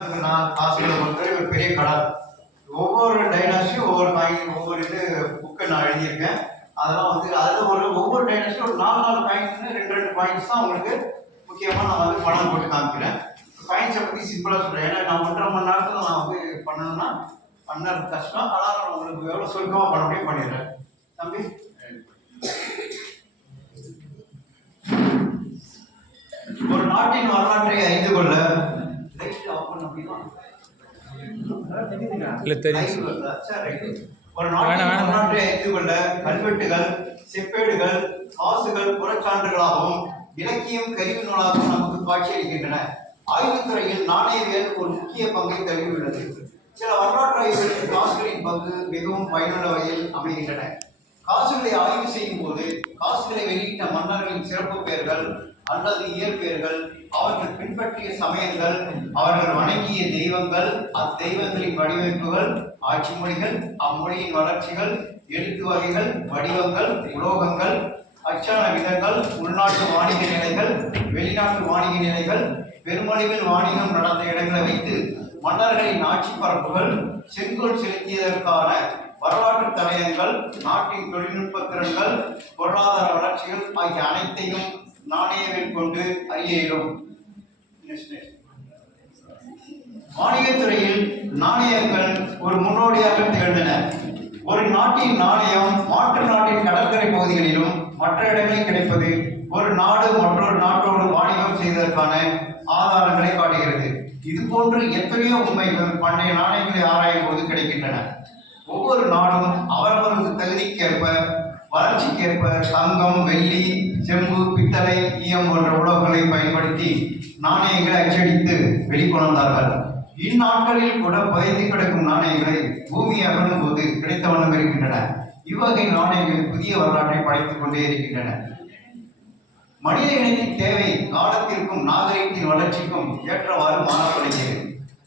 நான் காசுகளை பொறுத்தவரை ஒரு பெரிய கடல். ஒவ்வொரு டைனாஸ்டியும் ஒவ்வொரு காயின் ஒவ்வொரு புக்கை நான் எழுதியிருக்கேன். அதெல்லாம் அதில் ஒவ்வொரு டைனாஸ்டியும் ஒரு 4 காயின்ஸ் 2 பாயிண்ட்ஸ் தான் உங்களுக்கு முக்கியமாக நான் பணம் போட்டு காமிக்கிறேன். காயின்ஸை பற்றி சிம்பிளாக சொல்கிறேன். ஏன்னா நான் 1.5 மணி நேரத்தில் நான் பண்ணணும்னா பண்ணது கஷ்டம். ஆனால் நான் உங்களுக்கு எவ்வளோ சுருக்கமாக பண்ண முடியும் பண்ணிடுறேன். தம்பி, ஒரு நாட்டின் வரலாற்றை அறிந்து கொள்ள ஒரு நாட்டின் வரலாற்றை அறிந்து கொள்ள கல்வெட்டுகள், செப்பேடுகள், காசுகள் புறச்சான்றுகளாகவும் இலக்கியம் கருவி நூலாகவும் நமக்கு காட்சியளிக்கின்றன. ஆய்வுத்துறையில் நாணயவியல் ஒரு முக்கிய பங்கை தழுவியுள்ளது. சில வரலாற்று ஆய்வுகளில் காசுகளின் பங்கு மிகவும் பயனுள்ள வகையில் அமைகின்றன. காசுகளை ஆய்வு செய்யும் போது காசுகளை வெளியிட்ட மன்னர்களின் சிறப்பு பெயர்கள் அல்லது இயற்பெயர்கள், அவர்கள் பின்பற்றிய சமயங்கள், அவர்கள் வணங்கிய தெய்வங்கள், அத்தெய்வங்களின் வடிவமைப்புகள், ஆட்சி மொழிகள், அம்மொழியின் வளர்ச்சிகள், எழுத்து வகைகள், வடிவங்கள், உலோகங்கள், அச்சான விதங்கள், உள்நாட்டு வாணிக நிலைகள், வெளிநாட்டு வாணிக நிலைகள், பெருமொழிகள் வாணிகம் நடந்த இடங்களை வைத்து மன்னர்களின் ஆட்சி பரப்புகள், செங்கோல் செலுத்தியதற்கான வரலாற்று தடயங்கள், நாட்டின் தொழில்நுட்ப திறன்கள், பொருளாதார வளர்ச்சிகள் ஆகிய அனைத்தையும் நாணயவில் கொண்டு அறிய இயலும். வாணிகத்துறையில் நாணயங்கள் ஒரு முன்னோடியாக திகழ்ந்தன. ஒரு நாட்டின் நாணயம் மாற்று நாட்டின் கடற்கரை பகுதிகளிலும் மற்ற இடங்களில் கிடைப்பது ஒரு நாடு மற்றொரு நாட்டோடு வாணிகம் செய்வதற்கான ஆதாரங்களை காட்டுகிறது. இது போன்று எத்தனையோ உண்மைகள் பண்டைய நாணயங்களை ஆராயும் போது கிடைக்கின்றன. ஒவ்வொரு நாடும் அவரவரது தகுதிக்கேற்ப வளர்ச்சிக்கேற்ப தங்கம், வெள்ளி, செம்பு, பித்தளை, ஈயம் போன்ற உலோகங்களை பயன்படுத்தி நாணயங்களை அச்சடித்து வெளிக்கொணர்ந்தார்கள். இந்நாட்களில் கூட புதைந்து கிடக்கும் நாணயங்களை பூமி அகலும் போது கிடைத்த வண்ணம் இருக்கின்றன. இவ்வகை நாணயங்கள் புதிய வரலாற்றை படைத்துக் கொண்டே இருக்கின்றன. மனித இனத்தின் தேவை காலத்திற்கும் நாகரிகத்தின் வளர்ச்சிக்கும் ஏற்றவாறு மாறப்படுகிறது.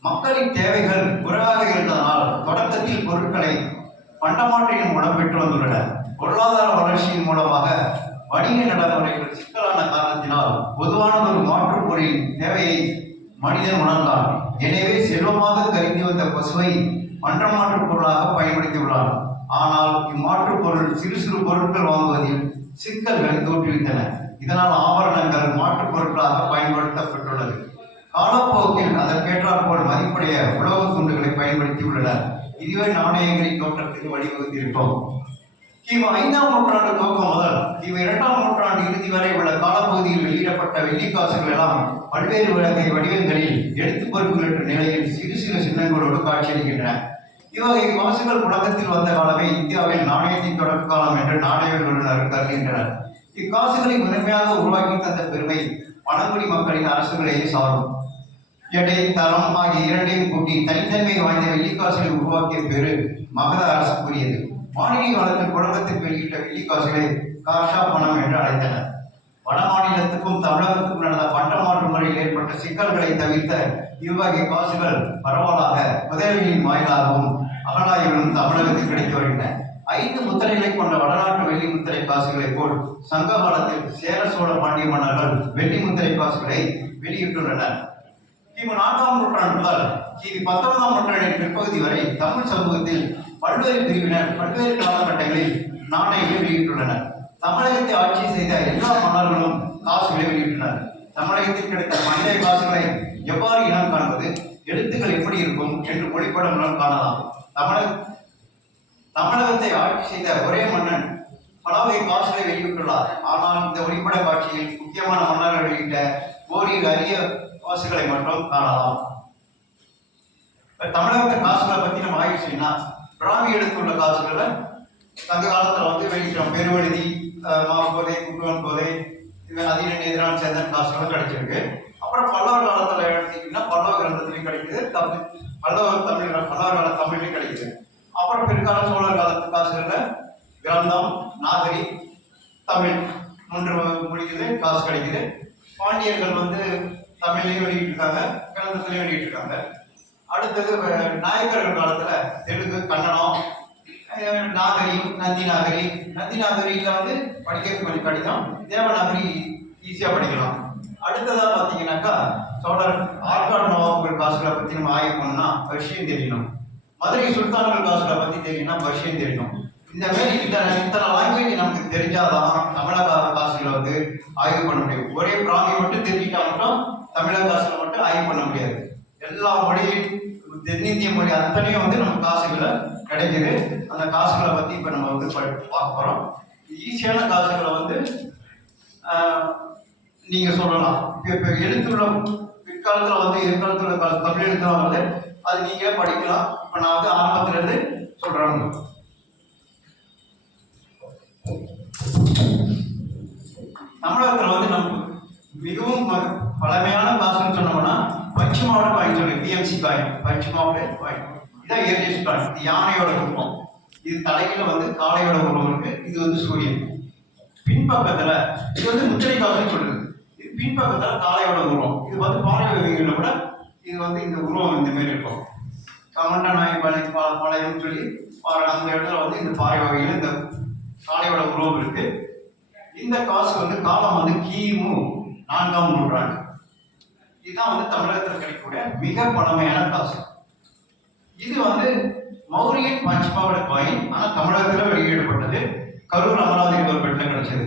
மக்களின் தேவைகள் குறைவாக இருந்ததனால் தொடக்கத்தில் பொருட்களை பண்டமாற்றின் மூலம் பெற்று வந்துள்ளன. பொருளாதார வளர்ச்சியின் மூலமாக வணிக நடைமுறைகள் சிக்கலான காரணத்தினால் பொதுவான ஒரு மாற்றுப் பொருளின் தேவையை மனிதன் உணர்ந்தான். எனவே செல்வமாக கருதி வந்த பசுவை பண்டமாற்றுப் பொருளாக பயன்படுத்தியுள்ளான். ஆனால் இம்மாற்றுப் பொருள் சிறு சிறு பொருட்கள் வாங்குவதில் சிக்கல்களை தோற்றுவித்தன. இதனால் ஆபரணங்கள் மாற்றுப் பொருட்களாக பயன்படுத்தப்பட்டுள்ளது. காலப்போக்கில் அதற்கேற்றாற்போல் மதிப்புடைய உலோக துண்டுகளை பயன்படுத்தியுள்ளனர். இதுவே நாணயங்களின் தோற்றத்துக்கு வழிவகுத்திருக்கும். கிமு 5ஆம் நூற்றாண்டு துவக்கம் முதல் கிமு 2ஆம் நூற்றாண்டு இறுதி வரை உள்ள காலப்பகுதியில் வெளியிடப்பட்ட வெள்ளிக்காசுகள் எல்லாம் பல்வேறு வகை வடிவங்களில் எழுத்து பொறுப்புகளற்ற நிலையில் சிறு சிறு சின்னங்களோடு காட்சியளிக்கின்றன. இவ்வகை காசுகள் புழக்கத்தில் வந்த காலமே இந்தியாவில் நாணயத்தின் தொடக்க காலம் என்று நாணய வல்லுநர்கள் கருதுகின்றனர். இக்காசுகளை முதன்மையாக உருவாக்கி தந்த பெருமை பழங்குடி மக்களின் அரசுகளையே சாரும். எடை, தரம் ஆகிய இரண்டையும் கூட்டி தனித்தன்மை வாய்ந்த வெள்ளிக்காசுகளை உருவாக்கிய பெரு மகத அரசுக்குரியது. வானிலை காலத்தில் புழக்கத்தில் வெளியிட்ட வெள்ளிக்காசுகளை காஷா பணம் என்று அழைத்தனர். வட மாநிலத்துக்கும் தமிழகத்துக்கும் நடந்த பண்ட மாற்று முறையில் ஏற்பட்ட சிக்கல்களை தவிர்த்த இவ்வகை காசுகள் பரவலாக முதலீட்டின் வாயிலாகவும் அகழாய்விலும் தமிழகத்தில் கிடைத்து வருகின்றன. 5 முத்திரைகளை கொண்ட வடநாட்டு வெள்ளி முத்திரை காசுகளை போல் சங்க காலத்தில் சேர சோழ பாண்டிய மன்னர்கள் வெள்ளி முத்திரை காசுகளை வெளியிட்டுள்ளனர். கிமு 4ஆம் நூற்றாண்டு முதல் கிமு 19ஆம் நூற்றாண்டின் பிற்பகுதி வரை தமிழ் சமூகத்தில் பல்வேறு பிரிவினர் பல்வேறு காலகட்டங்களில் நாணயங்களை வெளியிட்டுள்ளனர். தமிழகத்தை ஆட்சி செய்த எல்லா மன்னர்களும் காசுகளை வெளியிட்டனர். தமிழகத்தில் கிடைத்த பண்டைய காசுகளை எவ்வாறு இனம் காண்பது, எழுத்துக்கள் எப்படி இருக்கும் என்று ஒளிப்படம் மூலம் காணலாம். தமிழகத்தை ஆட்சி செய்த ஒரே மன்னன் பல வகை காசுகளை வெளியிட்டுள்ளார். ஆனால் இந்த ஒளிப்பட காட்சியில் முக்கியமான மன்னர்கள் வெளியிட்ட ஓரிரு அரிய காசுகளை மட்டும் காணலாம். தமிழகத்தை காசுகளை பற்றி நம்ம ஆய்வு செய்யணும். பிராமி எழுத்துள்ள காசுகளை சங்க காலத்தில் வெளியிட்டோம். பெருவழுதி, மாப்போதை, குட்டுவன் போதை, அதிரன் எதிரான சேந்தன் காசுகளும் கிடைச்சிருக்கு. அப்புறம் பல்லவர் காலத்தில் எடுத்தீங்கன்னா பல்லவ கிரந்தத்திலையும் கிடைக்குது, பல்லவர் கால தமிழ்லையும் கிடைக்குது. அப்புறம் பிற்கால சோழர் காலத்து காசுகளில் கிரந்தம், நாகரி, தமிழ் 3 மொழிகளே காசு கிடைக்குது. பாண்டியர்கள் தமிழ்லையும் வெளியிட்டிருக்காங்க, கிரந்தத்திலையும் வெளியிட்டிருக்காங்க. அடுத்தது நாயக்கர்கள் காலத்தில் தெலுங்கு, கன்னடம், நாகரி, நந்தி நாகரியில் படிக்கிறது கொஞ்சம் கடினம். தேவநாகரி ஈஸியாக படிக்கலாம். அடுத்ததாக பார்த்தீங்கன்னாக்கா சோழர் ஆற்காடு நவாபுகள் காசுகளை பற்றி நம்ம ஆய்வு பண்ணா பர்ஷியன் தெரியணும். மதுரை சுல்தான்கள் காசுகளை பற்றி தெரியணும்னா பர்ஷியன் தெரியணும். இந்த மாதிரி இத்தனை லாங்குவேஜ் நமக்கு தெரிஞ்சாதான் தமிழக காசுகளை வந்து ஆய்வு பண்ண முடியும். ஒரே பிராமி மட்டும் தெரிஞ்சுட்டா மட்டும் தமிழக காசுகளை மட்டும் ஆய்வு பண்ண முடியாது. எல்லா மொழியும் தென்னிந்திய மொழி அத்தனையும் வந்து நம்ம காசுகளை கிடைக்குது. அந்த காசுகளை பற்றி இப்போ நம்ம வந்து பார்க்க போகிறோம். ஈஸியான காசுகளை வந்து நீங்கள் சொல்லலாம். இப்போ எழுத்துள்ள பிற்காலத்தில் வந்து எதிர்காலத்தில் தமிழ் எழுத்துலாம் வந்து அது நீங்களே படிக்கலாம். இப்போ நான் வந்து ஆரம்பத்திலேருந்து சொல்கிறேன். தமிழகத்தில் வந்து நம்ம மிகவும் பழமையான காசுன்னு சொன்னோம்னா பஞ்சுமாவோட காயின் சொல்லி பிஎம்சி காயின், பஞ்சுமாவோட காயின். இதான் ஏரியஸ் காயின். இது யானையோட உருவம். இது தலையில வந்து காளையோட உருவம் இருக்கு. இது வந்து சூரியன். பின்பக்கத்துல இது வந்து முத்திரை காசுன்னு சொல்லுது. இது பின்பக்கத்துல காளையோட உருவம். இது வந்து பாறை ஓவியங்களை விட இது வந்து இந்த உருவம் இந்த மாதிரி இருக்கும். கமண்ட நாய் பாளையம்னு சொல்லி அந்த இடத்துல வந்து இந்த பாறை வகையில் இந்த காளையோட உருவம் இருக்கு. இந்த காசு வந்து காலம் வந்து கிமு 4ஆம் நூற்றாண்டு. இதுதான் வந்து தமிழகத்தில் கிடைக்கக்கூடிய மிக பழமையான காசு. இது வந்து மௌரியன் பஞ்ச்பாவோட காயின். ஆனால் தமிழகத்தில் வெளியிடப்பட்டது. கரூர் அமராவதி கவர்மெண்ட்ல கிடைச்சது.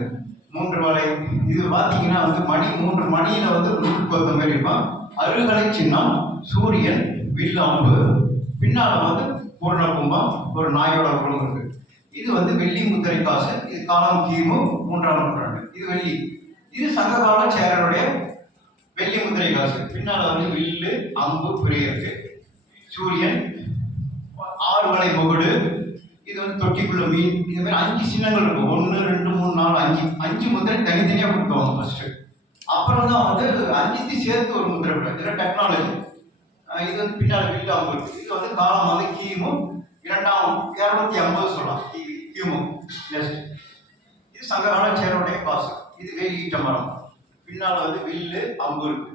3 வலை. இது பார்த்தீங்கன்னா வந்து மணி 3 மணியில வந்து கொத்த மாதிரி இருக்கும். அருகலை சின்னம், சூரியன், வில் அம்பு, பின்னால வந்து பூர்ண கும்பம், ஒரு நாயோட குளம் இருக்கு. இது வந்து வெள்ளி முத்திரை காசு. இது காலம் கிமு 3ஆம் நூற்றாண்டு. இது வெள்ளி. இது சங்ககால சேரனுடைய வெள்ளி முத்திரை காசு. பின்னால வந்து வில்லு, அம்பு, பிரிய இருக்கு. சூரியன், 6 வலை முகடு. இது வந்து தொட்டிக்குள்ள மீன். இது மாதிரி 5 சின்னங்கள் இருக்கும். 1 2 3 4 5 முத்திரை தனித்தனியா கொடுத்துவாங்க ஃபர்ஸ்ட். அப்புறம் தான் வந்து 5 சேர்த்து ஒரு முத்திரை கொடுக்கும். இதெல்லாம் டெக்னாலஜி. இது வந்து பின்னால வில்லு, அம்பு இருக்கு. இது வந்து காலம் வந்து கிமு 250 சொல்லலாம். கிமு நெக்ஸ்ட். இது சங்ககால சேரனுடைய காசு. இது வேலியிட்ட மரம். பின்னால் வந்து வில்லு, அம்பு இருக்கு.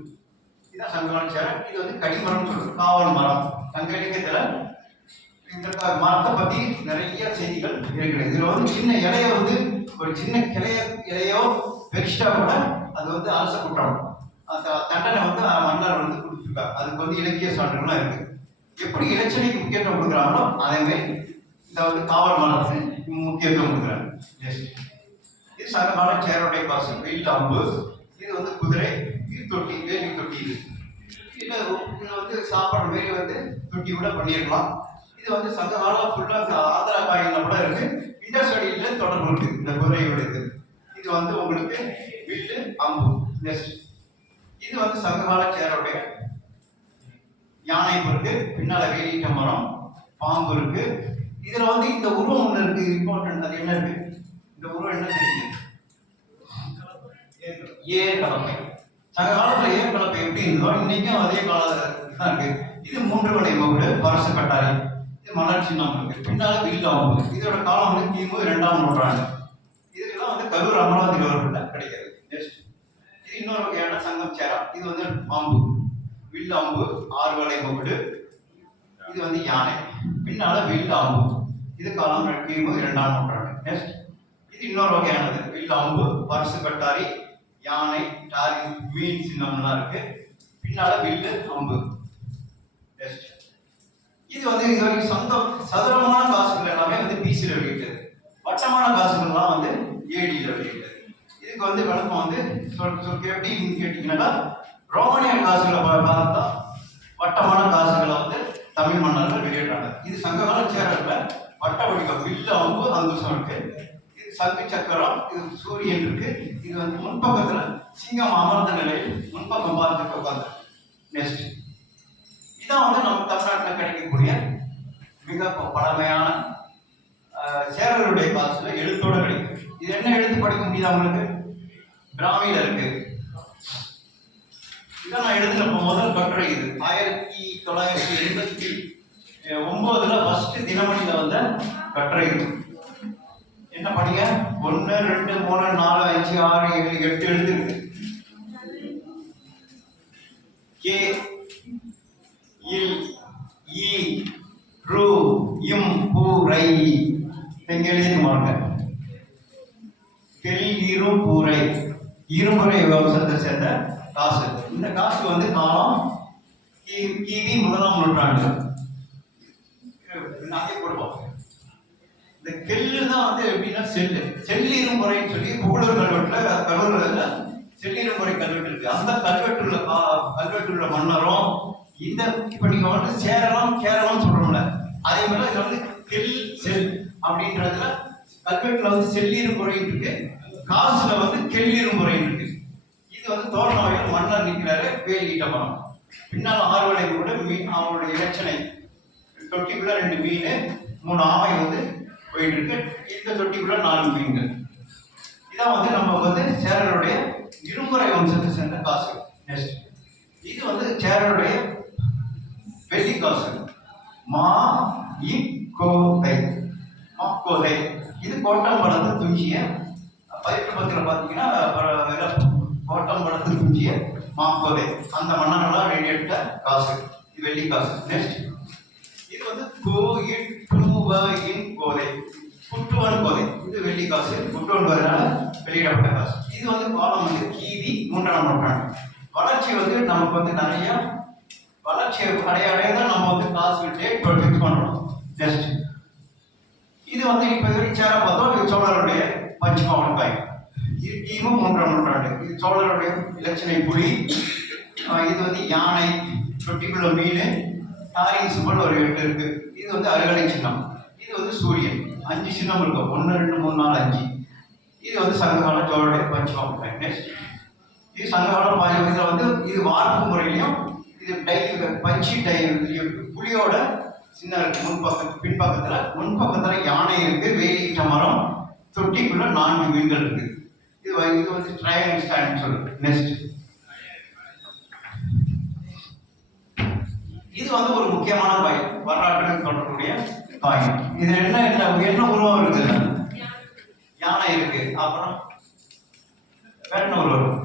இதுதான் சங்ககால சேரன். இது வந்து கடிமரம் சொல்றது. காவல் மரம். சங்க இலக்கியத்தில் இந்த மரத்தை பற்றி நிறைய செய்திகள் இருக்கிறது. இதில் வந்து சின்ன இலைய வந்து ஒரு சின்ன இலையோ பெருசா கூட அது வந்து அரச குற்றம். அந்த தண்டனை வந்து மன்னர் வந்து கொடுத்துருக்காங்க. அதுக்கு வந்து இலக்கிய சான்றுகள்லாம் இருக்கு. எப்படி இலச்சனைக்கு முக்கியத்துவம் கொடுக்குறாங்களோ அதே மாதிரி இந்த வந்து காவல் மரத்துக்கு முக்கியத்துவம் கொடுக்குறாங்க. இது சங்ககால சேரனுடைய காசு. வெயில் அம்பு. இது வந்து குதிரை. இது தொட்டி, வேலி தொட்டி. இதில் வந்து சாப்பாடு மாரி வந்து தொட்டி கூட பண்ணியிருக்கலாம். இது வந்து சங்ககாலம் ஃபுல்லாக ஆந்திரா காயின்ல கூட இருக்கு. இண்டஸ் அடியில் தொடர்பு இருக்கு இந்த குதிரையோட இது. இது வந்து உங்களுக்கு வில்லு, அம்பு. நெக்ஸ்ட். இது வந்து சங்ககால சேரனுடைய யானை இருக்கு. பின்னால வேலியிட்ட மரம், பாம்பு இருக்கு. இதுல வந்து இந்த உருவம் ஒண்ணு இருக்கு இம்பார்ட்டன்ட். அது என்ன இருக்கு? இந்த உருவம் என்ன தெரியுது? ஏர்கலப்பை. சங்க காலத்துல ஏர்கலப்பை எப்படி இருந்தோ இன்னைக்கும் அதே காலத்துல தான் இருக்கு. இது 3 வலை மகுடு, பரசு கட்டாரி. இது மலர் சின்னம் இருக்கு. பின்னால வில் அம்பு. இதோட காலம் வந்து கிமு 2ஆம் நூற்றாண்டு. இதுக்கெல்லாம் வந்து கரூர் அமராவதி கவர்மெண்ட்ல கிடைக்கிறது. நெக்ஸ்ட். இது இன்னொரு வகையான சங்கம் சேரா. இது வந்து பாம்பு, வில் அம்பு, 6 வலை மகுடு. இது வந்து யானை. பின்னால வில் அம்பு. இது காலம் கிமு 2ஆம் நூற்றாண்டு. நெக்ஸ்ட். இது இன்னொரு வகையானது. வில் அம்பு, பரிசு கட்டாரி, யானை, டாரி, மீன் சின்னம்லாம் இருக்கு. பின்னால வில்லு, அம்பு. நெக்ஸ்ட். இது வந்து இது வரைக்கும் சொந்தம் சதுரமான காசுகள் எல்லாமே வந்து பிசியில் வெளியிட்டது. வட்டமான காசுகள்லாம் வந்து ஏடியில் வெளியிட்டது. இதுக்கு வந்து விளக்கம் வந்து எப்படின்னு கேட்டீங்கன்னா ரோமானிய காசுகளை பார்த்தா வட்டமான காசுகளை வந்து தமிழ் மன்னர்கள் வெளியிடுறாங்க. இது சங்ககால சேரல வட்ட வடிவம். வில்லு, அம்பு, அங்குசம் இருக்கு. இது சங்கு சக்கரம். இது சூரியன் இருக்கு. இது வந்து முன்பக்கத்துல சிங்கம் அமர்ந்த நிலையில் முன்பக்கம் பார்த்துட்டு உட்காந்து. நெக்ஸ்ட். இதான் வந்து நம்ம தமிழ்நாட்டில் கிடைக்கக்கூடிய மிக பழமையான சேரருடைய காசுல எழுத்தோட கிடைக்கும். இது என்ன எழுத்து படிக்க முடியுது உங்களுக்கு? பிராமியில இருக்கு. இதான் நான் எழுதின முதல் கட்டுரை. இது 1989 ஃபர்ஸ்ட் தினமணியில வந்த கட்டுரை. என்ன படிங்க? 1 2 3 4 5 6 7 8 எழுத்து இருக்கு. கே இல் ஈ ரு இம் பு ரை. இங்க எழுதிருமாங்க. தெளி ஈரும் பூரை. இருமுறை வம்சத்தை சேர்ந்த காசு. இந்த காசு வந்து காலம் கிபி 1ஆம் நூற்றாண்டு. நாங்கே போடுவோம். இந்த கெல்லு தான் வந்து எப்படின்னா செல்லீரும் முறைன்னு சொல்லி கூடூர் கல்வெட்டுல செல்லீரும் முறை கல்வெட்டு இருக்கு. அந்த கல்வெட்டுள்ள மன்னரும் இந்த இப்ப நீங்க வந்து சேரலாம் கேரளம் சொல்றோம்ல, அதே மாதிரி இதுல வந்து செல் அப்படின்றதுல கல்வெட்டுல வந்து செல்லீரும் முறை இருக்கு, காசுல வந்து கெல்லீரும் முறை இருக்கு. இது வந்து தோரணவாயில் மன்னர் நிற்கிறாரு, வேலிக்கிட்ட மரம், பின்னால் ஆறுவடை கூட அவருடைய இலச்சனை தொட்டிக்குள்ள 2 மீன் 3 ஆமை வந்து போயிட்டு இருக்கு. இந்த தொட்டிக்குள்ள 4 மீன்கள். இதான் வந்து நம்ம வந்து சேரருடைய இருமுறை வம்சத்தை சேர்ந்த காசு. நெக்ஸ்ட் இது வந்து சேரருடைய வெள்ளி காசு. மாக்கோதை. இது கோட்டம்பலத்தை துஞ்சிய பயிற்று பத்திரம் பார்த்தீங்கன்னா கோட்டம்பலத்தை துஞ்சிய மாக்கோதை, அந்த மன்னர்களால் வெளியிட்ட காசு. இது வெள்ளி காசு. நெக்ஸ்ட் இது வந்து கோதை, குட்டுவன் கோதை. இது வெள்ளி காசு, குட்டுவன் கோதைனால வெளியிடப்பட்ட காசு. இது வந்து காலம் வந்து கிபி 3ஆம் நூற்றாண்டு. வளர்ச்சி வந்து நமக்கு வந்து நிறைய வளர்ச்சி அடைய தான் நம்ம வந்து காசு டேட் ஃபிக்ஸ் பண்றோம். ஜஸ்ட் இது வந்து இப்ப வரைக்கும் சேர பார்த்தோம். இது சோழருடைய பஞ்சுமாவட்ட காய். இது கிமு 3ஆம் நூற்றாண்டு. இது சோழருடைய இலச்சினை புலி. இது வந்து யானை, தொட்டிக்குள்ள மீன், தாரின் சிம்பல் ஒரு 8 இருக்கு. இது வந்து அருகலை சின்னம். இது வந்து சூரியன். 5 சின்னம் இருக்கும். 1 2 3 4 5. இது வந்து சங்ககால சோழருடைய பஞ்சுமாவட்ட காய். நெக்ஸ்ட் இது சங்ககால பாஜகத்தில் வந்து இது வார்ப்பு முறையிலையும் இது பஞ்சி புலியோட சின்ன இருக்கு. முன்பக்கத்துல யானை இருக்கு, வேலிக்கிட்ட மரம், தொட்டிக்குள்ள 4 மீன்கள் இருக்கு. இது வந்து ட்ரையாங்கிள் ஸ்டாண்ட் சொல்லுது. நெக்ஸ்ட் இது வந்து ஒரு முக்கியமான காய், வரலாற்றுக்கு தொடர்புடைய காய். இது என்ன உருவம் இருக்குது? யானை இருக்கு. அப்புறம் வேற என்ன உருவம்?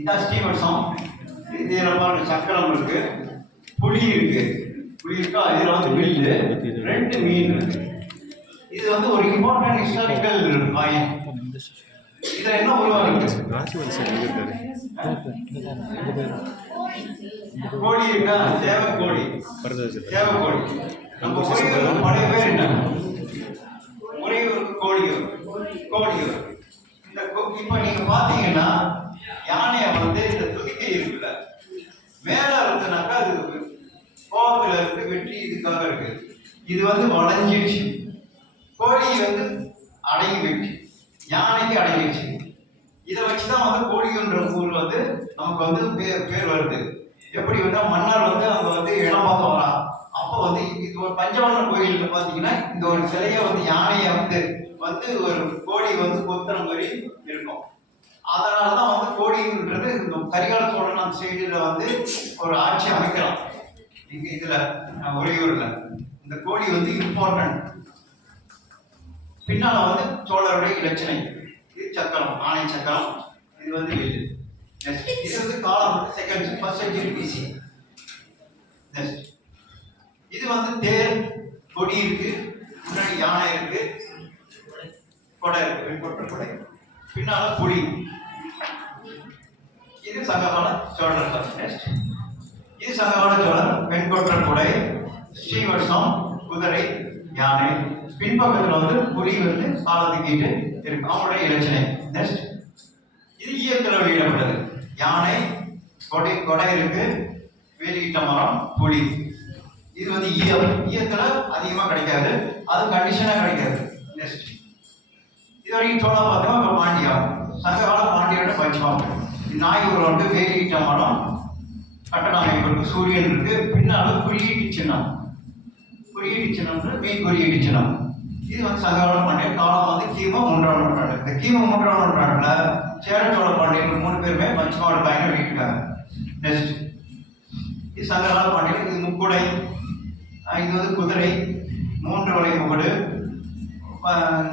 இதான் ஸ்ரீவட்சம். இதுல பாருங்க சக்கரம் இருக்கு, புலி இருக்கா. இதுல வந்து வில்லு, 2 மீன் இருக்கு. இது வந்து ஒரு இம்பார்ட்டன்ட் ஹிஸ்டாரிக்கல் காயின். இதுல என்ன உருவம் இருக்கு? கோழி இருக்கா? சேவக்கோழி. நம்ம ஒரே பழைய பேர் என்ன? ஒரே ஒரு கோழியூர். இப்ப நீங்க பாத்தீங்கன்னா யானைய வந்து இந்த துதிக்கை இருக்குல்ல, மேல இருக்குனாக்கா அது கோபத்துல இருக்கு, வெற்றி இதுக்காக இருக்கு. இது வந்து வளைஞ்சிடுச்சு. கோழி வந்து அடங்கி போயிடுச்சு, யானைக்கு அடங்கிடுச்சு. இதை வச்சுதான் வந்து கோழின்ற ஊர் வந்து நமக்கு வந்து பேர் வருது. எப்படி வந்து மன்னர் வந்து அங்க வந்து இடம் பார்க்க வரா, அப்போ வந்து இது ஒரு பஞ்சவர்ண கோயில்ல பாத்தீங்கன்னா இந்த ஒரு சிலைய வந்து யானைய வந்து ஒரு கோழி வந்து கொத்துற மாதிரி இருக்கும். அதனாலதான் வந்து கோழின்றது இந்த கரிகால சோழன் அந்த சைடுல வந்து ஒரு ஆட்சி அமைக்கலாம். இங்க இதுல உறையூர்ல இந்த கோழி வந்து இம்பார்ட்டன்ட். பின்னால வந்து சோழருடைய இலச்சினை. இது சக்கரம், ஆணை சக்கரம். இது வந்து வேலு. இது வந்து காலம் வந்து ஃபர்ஸ்ட் செஞ்சுரி பிசி. இது வந்து தேர், கொடி இருக்கு, முன்னாடி யானை இருக்கு, கொடை இருக்கு, வெண்கொற்ற கொடை, பின்னால புலி. இது சங்ககால சோழர். இது சங்ககால சோழர், வெண்கொற்ற கொடை, ஸ்ரீவட்சம், குதிரை, யானை. பின்பக்கத்துல வந்து புலி வந்து காலத்துக்கிட்டு இருக்கு, அவங்களுடைய இலச்சினை. நெக்ஸ்ட் இது ஈயத்துல வெளியிடப்பட்டது. யானை, கொடை இருக்கு, வேலிக்கிட்ட மரம், புலி. இது வந்து ஈயத்துல அதிகமா கிடைக்காது, அது கண்டிஷனா கிடைக்காது. நெக்ஸ்ட் இது வரைக்கும் சோழ பார்த்தோம். இப்போ பாண்டியா, சங்ககால பாண்டியோட பஞ்சுமாவட்டம். நாயூர் வந்து வேலிக்கிட்ட மரம், கட்டண அமைப்பு இருக்கு, சூரியன் இருக்கு, பின்னால குறியீட்டு சின்னம். மீன் குறியீட்டு சின்னம். இது வந்து சங்ககால பாண்டியன். காலம் வந்து கிமு 3ஆம் நூற்றாண்டு. இந்த கிமு 3ஆம் நூற்றாண்டுல சேர சோழ பாண்டியர்கள் 3 பேருமே பஞ்சுமாவட்ட காயினை வெளியிட்டாங்க. நெக்ஸ்ட் இது சங்ககால பாண்டியன். இது முக்குடை. இது வந்து குதிரை, 3 வலை முகடு,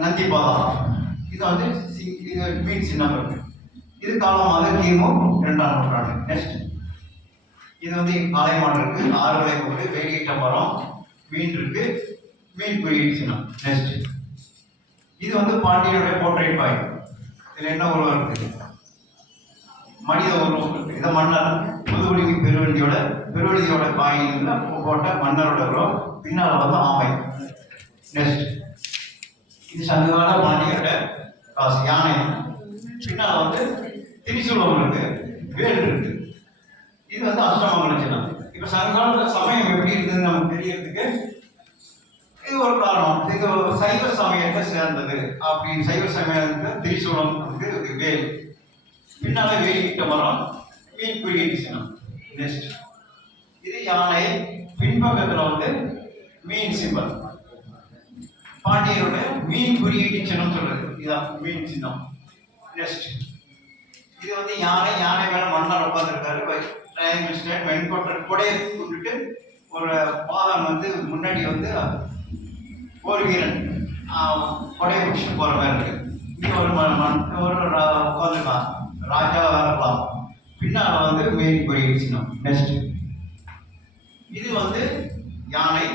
நந்தி பாதம். இது வந்து மீன் சின்னம் இருக்கு. இது காலம் வந்து கிமு 2ஆம் நூற்றாண்டு. நெக்ஸ்ட் இது வந்து காளைமாடு இருக்கு, 6 வலை முகடு, வேலிக்கிட்ட மரம், மீன் இருக்கு, மீன் குறியீட்டு சின்னம். நெக்ஸ்ட் இது வந்து பாண்டியனுடைய போர்ட்ரேட் காயின். இதுல என்ன உருவம் இருக்கு? மனித உருவம் இருக்கு. இதை மன்னர் முதுகுடிக்கு பெருவெளியோட காயின்ல போட்ட மன்னரோட உருவம். பின்னால வந்து ஆமை. நெக்ஸ்ட் இது சங்ககால பாண்டியரோட காசு யானை. பின்னால வந்து திரிசூலம் இருக்கு, வேல் இருக்கு. இது வந்து அஷ்டமங்கல சின்னம். இப்ப சங்ககால சமயம் எப்படி இருக்குதுன்னு நமக்கு தெரியறதுக்கு இது ஒரு காரணம். இது சைவ சமயத்தை சேர்ந்தது அப்படின்னு. சைவ சமயத்துக்கு திரிசூலம் வந்து வேல், பின்னால வேலிட்ட மரம், மீன் குறியீட்டு சின்னம். நெக்ஸ்ட் இது யானை, பின்பக்கத்துல வந்து மீன் சிம்பல். பாண்டியரோட மீன் குறியீட்டு சின்னம் சொல்றது இதான் மீன் சின்னம். நெக்ஸ்ட் இது வந்து யானை மேல மன்னர் உட்கார்ந்துருக்காரு. ட்ரையாங்கிள் ஸ்டைல் வெண்கொட்டை கொடையை கொண்டுட்டு ஒரு பாதம் வந்து முன்னாடி வந்து ஒரு வீரன் கொடையை பிடிச்சிட்டு போற மாதிரி இருக்கு. இங்க ஒரு உட்காந்துருக்கான், ராஜாவாக இருக்கலாம். பின்னால வந்து மீன் குறியீட்டு சின்னம். நெக்ஸ்ட் இது வந்து யானை,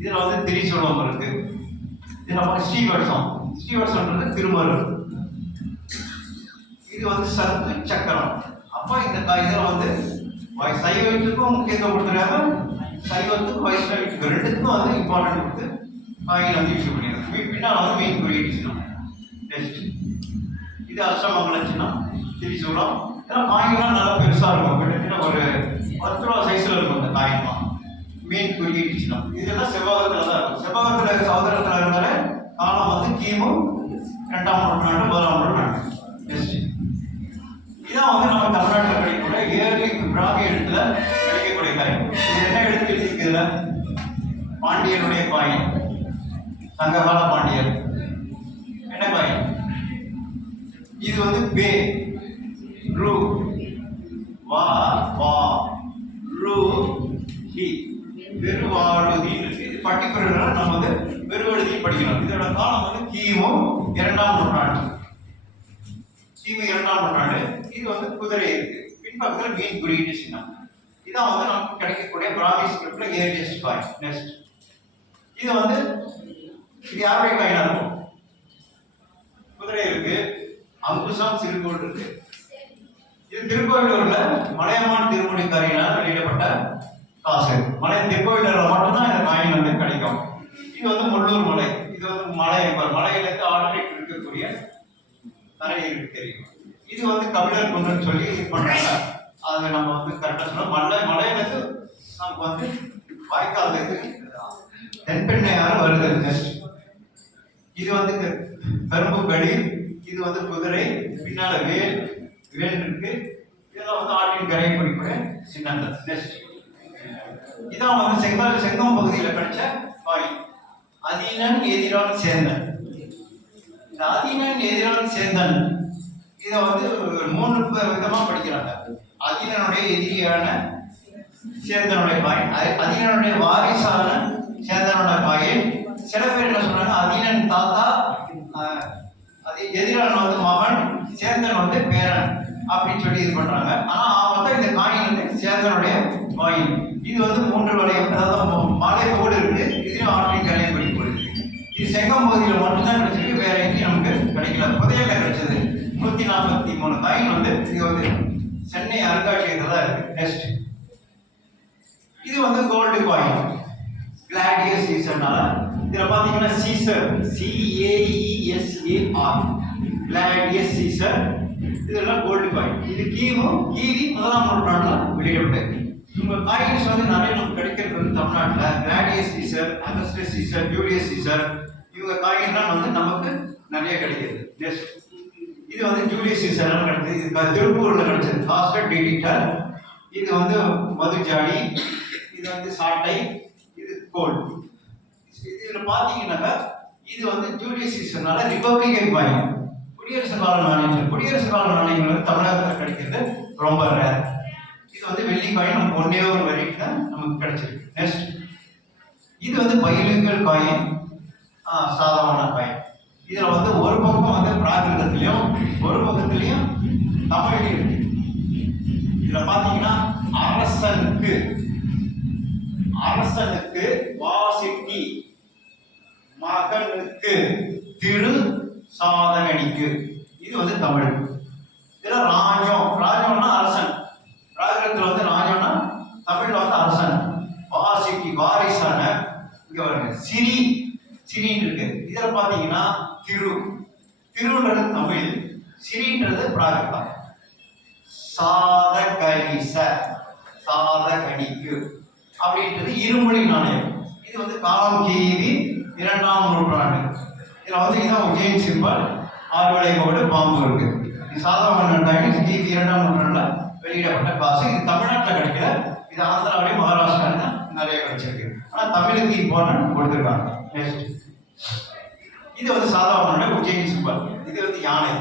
இதுல வந்து திரிசூலம் இருக்கு. இதுல ஸ்ரீவட்சம்ன்றது திருமருள். இது வந்து சத்து சக்கரம். அப்ப இந்த இதுல வந்து சைவத்துக்கும் முக்கியத்துவம் கொடுத்துருக்காங்க, சைவத்துக்கும் வைஷ்ணவத்துக்கும் ரெண்டுத்துக்கும் வந்து இம்பார்ட்டன்ட் கொடுத்து காயின் வந்து இஷ்யூ பண்ணிடுறாங்க. பின்னால் வந்து மீன் குறியீட்டு சின்னம். நெக்ஸ்ட் இது அஷ்டமங்கல சின்னம், திரிசூலம். இதெல்லாம் காயின்லாம் நல்லா பெருசா இருக்கும், கிட்டத்தட்ட ஒரு 10 ரூபா சைஸ்ல இருக்கும் இந்த காயின்லாம். மீன் குறியீட்டு சின்னம். இதெல்லாம் செவ்வகத்துல தான் இருக்கும். செவ்வகத்துல சௌதரத்துல இருந்தாலே காலம் வந்து கிமு 2ஆம் நூற்றாண்டு 1ஆம் நூற்றாண்டு. நெக்ஸ்ட் இதான் வந்து நம்ம தமிழ்நாட்டில் கிடைக்கக்கூடிய ஏர்லி பிராமி எழுத்துல கிடைக்கக்கூடிய காயின். இது என்ன எழுத்து இருக்குதுல? பாண்டியனுடைய காயின், சங்ககால பாண்டியர். என்ன காயின்? இது வந்து பே, ரூ, வா, வா, ரூ, ஹி, பெருவாழுதி இருக்கு. இது பர்டிகுலரா நம்ம வந்து பெருவழுதி படிக்கணும். இதோட காலம் வந்து கிமு 2ஆம் நூற்றாண்டு. கிமு 2ஆம் நூற்றாண்டு. இது வந்து குதிரை இருக்கு. பின்பக்கத்தில் மீன் குறியீட்டு சின்னம். இதான் வந்து நமக்கு கிடைக்கக்கூடிய பிராமி ஸ்கிரிப்ட்ல ஏர்லியஸ்ட் காயின். நெக்ஸ்ட் இது வந்து இது யாருடைய காயினா இருக்கும்? குதிரை இருக்கு, அங்குசம், சிறுகோள் இருக்கு. இது திருக்கோவிலூர்ல மலையமான் திருமுடிக்காரியினால் வெளியிடப்பட்ட காசு. திருக்கோவிலூர்ல மட்டும்தான் இந்த காயின் வந்து கிடைக்கும். இது வந்து முள்ளூர் மலை. இது வந்து மலையிலிருந்து ஆற்றில் இருக்கக்கூடிய தரை இருக்கு தெரியும். இது வந்து கபிலர் குன்றுன்னு சொல்லி இது பண்றாங்க. அதை நம்ம வந்து கரெக்டா சொல்லணும். மலையிலிருந்து நமக்கு வந்து வாய்க்கால் தென்பெண்ணையாறு வருது. நெக்ஸ்ட் இது வந்து கரும்பு களி. இது வந்து குதிரை, பின்னால வேல் இருக்கு. இதெல்லாம் வந்து ஆற்றின் கரை குறிப்பிட சின்னங்கள். நெக்ஸ்ட் இதான் வந்து செங்கம் பகுதியில் கிடைச்ச காயின். அதீனன் எதிரான் சேந்தன். இந்த அதீனன் எதிரான் சேந்தன் இதை வந்து 3 விதமா படிக்கிறாங்க. அதீனனுடைய எதிரியான சேந்தனுடைய காயின், அதீனனுடைய வாரிசான சேந்தனோட காயின். சில பேர் என்ன சொல்றாங்க, அதீனன் தாத்தா, எதிரான வந்து மகன், சேந்தன் வந்து பேரன் அப்படின்னு சொல்லி இது பண்றாங்க. ஆனா மொத்தம் இந்த காயின் வந்து சேந்தனுடைய காயின். இது வந்து 3 வளையம், அதாவது மாலை போடு இருக்கு. இதுலயும் ஆற்றின் கரையை படி போடு இருக்கு. இது செங்கம் பகுதியில் மட்டும்தான் கிடைச்சிருக்கு, வேற எங்கேயும் நமக்கு கிடைக்கல. புதையல கிடைச்சது 143 காயின் வந்து இது வந்து சென்னை அருங்காட்சியகத்துல தான் இருக்கு. நெக்ஸ்ட் இது வந்து கோல்டு காயின், கிளாடியஸ் சீசர்னால. இதுல பாத்தீங்கன்னா சீசர், CAESAR, கிளாடியஸ் சீசர். இதெல்லாம் கோல்டு காயின். இது கிமு 1ஆம் நூற்றாண்டுல வெளியிடப்பட்டது. உங்க காயின்ஸ் வந்து நிறைய நமக்கு கிடைக்கிறது வந்து தமிழ்நாட்டில் Claudius Caesar, Augustus Caesar, Julius Caesar, இவங்க காயின்லாம் வந்து நமக்கு நிறைய கிடைக்கிறது. நெக்ஸ்ட் இது வந்து ஜூலியஸ் சீசர் கிடைச்சது. இது திருப்பூர்ல கிடைச்சது. காஸ்டர் டிடிட்டர். இது வந்து மதுஜாடி. இது வந்து சாட்டை. இது கோல்டு. இதுல பாத்தீங்கன்னாக்கா இது வந்து ஜூலியஸ் சீசர்னால ரிபப்ளிகன் காயின், குடியரசு கால நாணயங்கள். குடியரசு கால நாணயங்கள் வந்து தமிழகத்தில் கிடைக்கிறது ரொம்ப ரேர். இது வந்து வெள்ளி காயின் நமக்கு ஒன்னே ஒரு வெரைட்டி தான் நமக்கு கிடைச்சிருக்கு. நெக்ஸ்ட் இது வந்து பைலிங்கல் காயின், சாதாரண காயின். இதுல வந்து ஒரு பக்கம் வந்து பிராகிருதத்திலையும் ஒரு பக்கத்திலையும் தமிழ்லையும் இருக்கு. இதுல பாத்தீங்கன்னா அரசனுக்கு வாசிட்டி, மகனுக்கு திரு சாதகனிக்கு. இது வந்து தமிழ். இதுல ராஜம், ராஜம்னா அரசன். பிராகிருதத்துல வந்து ராஜம்னா தமிழ்ல வந்து அரசன். வாசிக்கு வாரிசான, இங்க பாருங்க சிரி, சிரின்னு இருக்கு. இதுல பாத்தீங்கன்னா திரு, திருன்றது தமிழ், சிரின்றது பிராகிருதம். சாத கணிச, சாத கணிக்கு அப்படின்றது இருமொழி நாணயம். இது வந்து காலம் கிபி 2ஆம் நூற்றாண்டு. இதுல வந்து இதான் உஜ்ஜைன் சிம்பல், ஆறுவளை கோடு, பாம்பு இருக்கு. இது சாதாரண டைம் கிபி 2ஆம் நூற்றாண்டுல வெளியிடப்பட்ட காசு. இது தமிழ்நாட்டில் கிடைக்கல, இது ஆந்திராவிலையும் மகாராஷ்டிராவிலும் நிறைய கிடைச்சிருக்கு. ஆனா தமிழுக்கு இம்பார்ட்டன்ட் கொடுத்துருக்காங்க. நெக்ஸ்ட், இது வந்து சாதாரண உஜ்ஜைன் சிம்பல். இது வந்து யானை.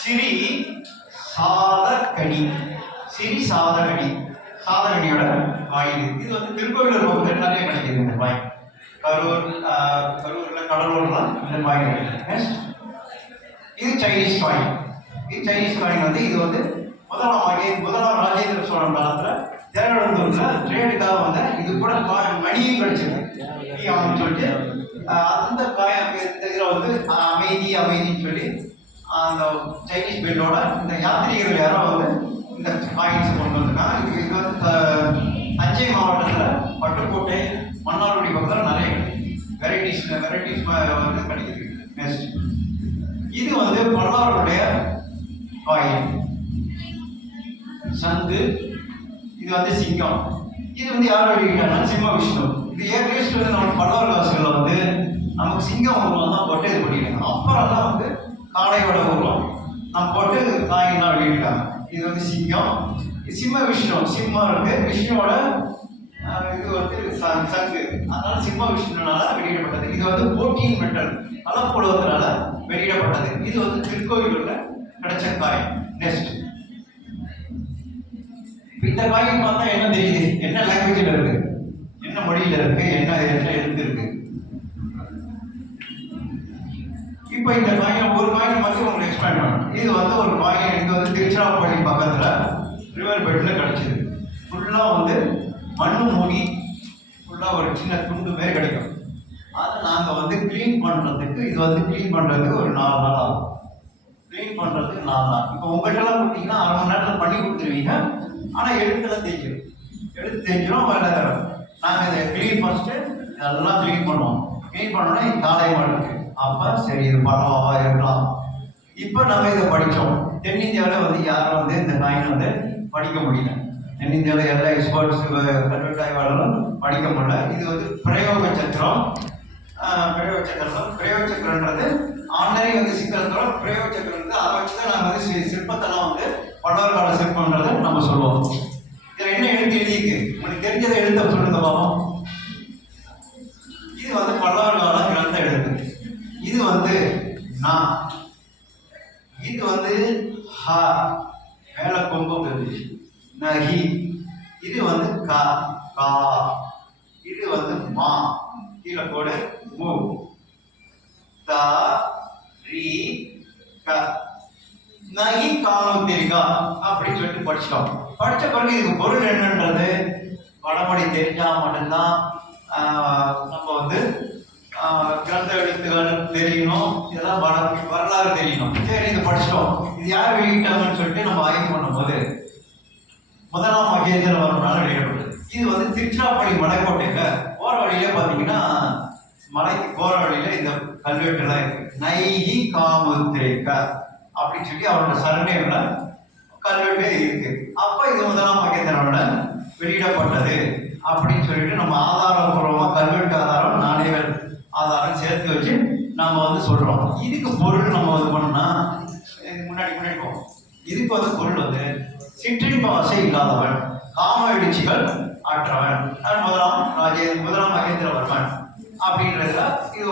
சிரி சாதகணி, சிரி சாதகணி, சாதகணியோட காயின். இது வந்து திருக்கோவிலூர் பகுதியில் நிறைய கிடைக்குது இந்த காயின். கரூர்ல கடலூர்லாம் இந்த காயின் கிடைக்குது. இது சைனீஸ் காயின். இது சைனீஸ் காயின் வந்து இது வந்து முதலாம் ராஜேந்திர சோழன் காலத்துல திருவனந்தூர்ல ட்ரேடுக்காக வந்த, இது கூட மணியும் கிடைச்சிருக்கு அவன் சொல்லிட்டு அந்த காயம். இதுல வந்து அமைதி அமைதின்னு சொல்லி அந்த சைனீஸ் பெல்லோட இந்த யாத்திரிகர்கள் யாரோ வந்து இந்த காயின்ஸ் கொண்டு வந்திருக்காங்க. இது வந்து தஞ்சை மாவட்டத்தில் பட்டுக்கோட்டை, மன்னார்குடி பக்கத்தில் நிறைய வெரைட்டிஸ் வந்து கிடைக்குது. நெக்ஸ்ட், இது வந்து பல்லவருடைய காயின். சங்கு, இது வந்து சிங்கம். இது வந்து யார் வெளியிட்டாங்கன்னா சிம்ம விஷ்ணு. இது ஏற்கனவே வந்து நம்ம பல்லவர் காசுகளில் வந்து நமக்கு சிங்கம் உருவம் தான் போட்டு இது பண்ணிட்டாங்க. அப்புறம் தான் வந்து காளையோட உருவம் நம்ம போட்டு காயின்லாம் வெளியிட்டாங்க. இது வந்து சிங்கம், சிம்ம விஷ்ணு, சிம்மம் இருக்கு, விஷ்ணுவோட இது வந்து சங்கு, அதனால சிம்ம விஷ்ணுனால வெளியிடப்பட்டது. இது வந்து 14 மெட்டல் அளப்புழுவத்தினால வெளியிடப்பட்டது. இது வந்து திருக்கோவிலூர்ல கிடைச்ச காயின். நெக்ஸ்ட், இந்த காயின் பார்த்தா என்ன தெரியுது, என்ன லாங்குவேஜ்ல இருக்கு, என்ன மொழியில இருக்கு, என்ன எழுத்து இருக்கு. இப்போ இந்த காயின், ஒரு காயின் பற்றி உங்களுக்கு எக்ஸ்பிளைன் பண்ணணும். இது வந்து ஒரு காயின், இது வந்து திருச்சிராப்பள்ளி பக்கத்துல ரிவர் பெட்ல கிடைச்சது. ஃபுல்லா வந்து மண்ணு மூடி ஃபுல்லா ஒரு சின்ன துண்டு மாதிரி கிடைக்கும். அதை நாங்கள் வந்து க்ளீன் பண்ணுறதுக்கு, இது வந்து க்ளீன் பண்ணுறதுக்கு ஒரு 4 நாள் ஆகும். க்ளீன் பண்ணுறதுக்கு 4 நாள். இப்போ உங்கள்கிட்டலாம் கொடுத்தீங்கன்னா 1/2 மணி நேரத்தில் பண்ணி கொடுத்துருவீங்க. ஆனால் எழுத்துலாம் தேய்ச்சிடும், எழுத்து தேய்ச்சிடும். நாங்கள் இதை க்ளீன் ஃபஸ்ட்டு இதெல்லாம் க்ளீன் பண்ணுவோம். க்ளீன் பண்ணோன்னா இது காலை மாடு இருக்கு. அப்போ சரி இது பரவாவா இருக்கலாம். இப்போ நம்ம இதை படித்தோம். தென்னிந்தியாவில் வந்து யாரும் வந்து இந்த காயின் வந்து படிக்க முடியல. தென்னிந்தியாவில் எல்லா எக்ஸ்பர்ட்ஸ் கல்வெட்டு ஆய்வாளர்களும் படிக்க முடியல. இது வந்து பிரயோக சக்கரம். பிரயோக சக்கரன்றது ஆண்டரை வந்து சிக்கலத்தோட பிரயோக சக்கரம். அதை வச்சு தான் நாங்கள் வந்து சிற்பத்தெல்லாம் வந்து பல்லவர் கால சிற்பம்ன்றதை நம்ம சொல்லுவோம். இதில் என்ன எழுத்து எழுதியிருக்கு, உங்களுக்கு தெரிஞ்சதை எழுத்த சொல்லுங்க பாப்போம். இது வந்து பல்லவர் கால கிரந்த எழுத்து. இது வந்து நா, இது வந்து ஹ, மேல கொம்பு நகி. இது வந்து கா, கா. இது வந்து மா, கீழே போடு மு. த ரி க, நகி காணுத்திரிகா அப்படின்னு சொல்லிட்டு படிச்சிட்டோம். படிச்ச பிறகு இதுக்கு பொருள் என்னன்றது வடமொழி தெரிஞ்சா மட்டும்தான் நம்ம வந்து கிரந்த எழுத்துக்கள் தெரியணும், இதெல்லாம் வரலாறு தெரியணும். சரி, இதை படிச்சிட்டோம். இது யார் வெளியிட்டாங்கன்னு சொல்லிட்டு நம்ம ஆய்வு பண்ணும்போது முதலாம் மகேந்திரவர்மனால் வெளியிடப்பட்டது. இது வந்து திருச்சிராப்பள்ளி மலைக்கோட்டையில போற வழியில பாத்தீங்கன்னா, மலைக்கு போற வழியில இந்த கல்வெட்டுலாம் இருக்கு. நைகி காமுத்திரேக அப்படின்னு சொல்லி அவரோட சரணையோட கல்வெட்டு இருக்கு. அப்ப இது முதலாம் மகேந்திரனோட வெளியிடப்பட்டது அப்படின்னு சொல்லிட்டு நம்ம ஆதாரபூர்வமா கல்வெட்டு ஆதாரம், நாணயங்கள் ஆதாரம் சேர்த்து வச்சு நம்ம வந்து சொல்றோம். இதுக்கு பொருள் நம்ம வந்து பண்ணா முன்னாடி போவோம். இதுக்கு வந்து பொருள் வந்து சிற்றின்ப ஆசை இல்லாதவன், காம எழுச்சிகள் ஆற்றவன், முதலாம் மகேந்திரவர்மன் அப்படின்றதுல இது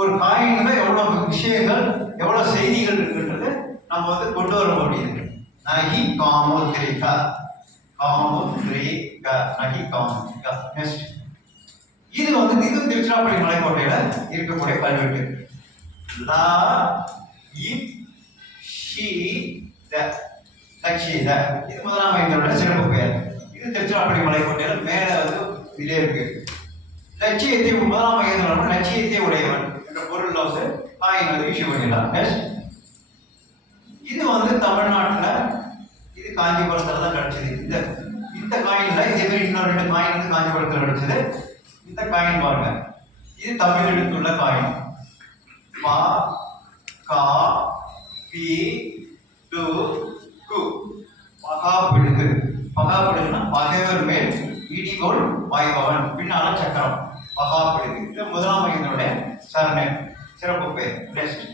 ஒரு காயின்ல எவ்வளவு விஷயங்கள், எவ்வளவு செய்திகள் இருக்குன்றது நம்ம வந்து கொண்டு வர முடியுது. நகி காமோத்ரேகா, காமோத்ரேகா, நகி காமோத்ரேகா. நெக்ஸ்ட், இது வந்து இது திருச்சிராப்பள்ளி மலைக்கோட்டையில இருக்கக்கூடிய கல்வெட்டு. லா இப் ஷி த, லட்சிய. இது முதலாம் மகேந்திரனோட சிறப்பு பெயர். இது திருச்சிராப்பள்ளி மலைக்கோட்டையில மேல வந்து இதே இருக்கு. லட்சியத்தை முதலாம் மகேந்திரன் லட்சியத்தை உடையவன் என்ற பொருள் வந்து காயின் வந்து இஷ்யூ பண்ணிடலாம். இது வந்து தமிழ்நாட்டுல இது காஞ்சிபுரத்துல தான் கிடைச்சது. இந்த இந்த காயின்ல இதே மாதிரி இன்னொரு 2 காயின் வந்து காஞ்சிபுரத்துல கிடைச்சது. இந்த காயின் பாருங்க, இது தமிழ் எழுத்துள்ள காயின். பா கா பி டு கு பகாபிடுகு. பகாபிடுகுன்னா பகைவர் மேல் இடிகோல் பாய்பவன், பின்னால சக்கரம், பகாபிடுகு. இது முதலாம் மகிழ்ந்தனுடைய சரணை சிறப்பு பெயர். நெக்ஸ்ட்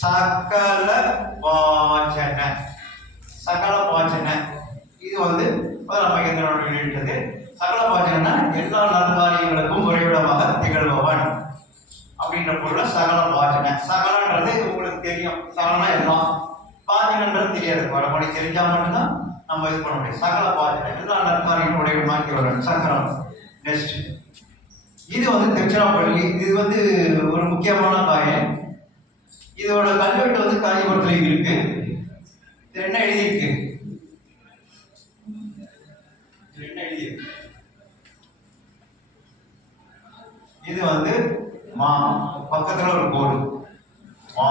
சகல வாசன. சகல வாசன இது வந்து முதலாம் மகிழ்ந்தனோட வெளியிட்டது. சகல வாசனா எல்லா நல்காரியங்களுக்கும் உறைவிடமாக திகழ்பவன் அப்படின்ற பொருள சகல வாசன. சகலன்றது உங்களுக்கு தெரியும், சகலனா எல்லாம், வாசனன்றது தெரியாது. வடமொழி தெரிஞ்சா மட்டும்தான் நம்ம இது பண்ண முடியும். சகல வாசன எல்லா நல்காரியங்களும் உறைவிடமாக திகழ்பவன் சக்கரம். நெக்ஸ்ட் இது வந்து திருச்சிராப்பள்ளி. இது வந்து ஒரு முக்கியமான காயின். இதோட கல்வெட்டு வந்து காஞ்சிபுரத்துல இருக்கு. இது என்ன எழுதியிருக்கு? இது வந்து மா, பக்கத்துல ஒரு கோடு மா.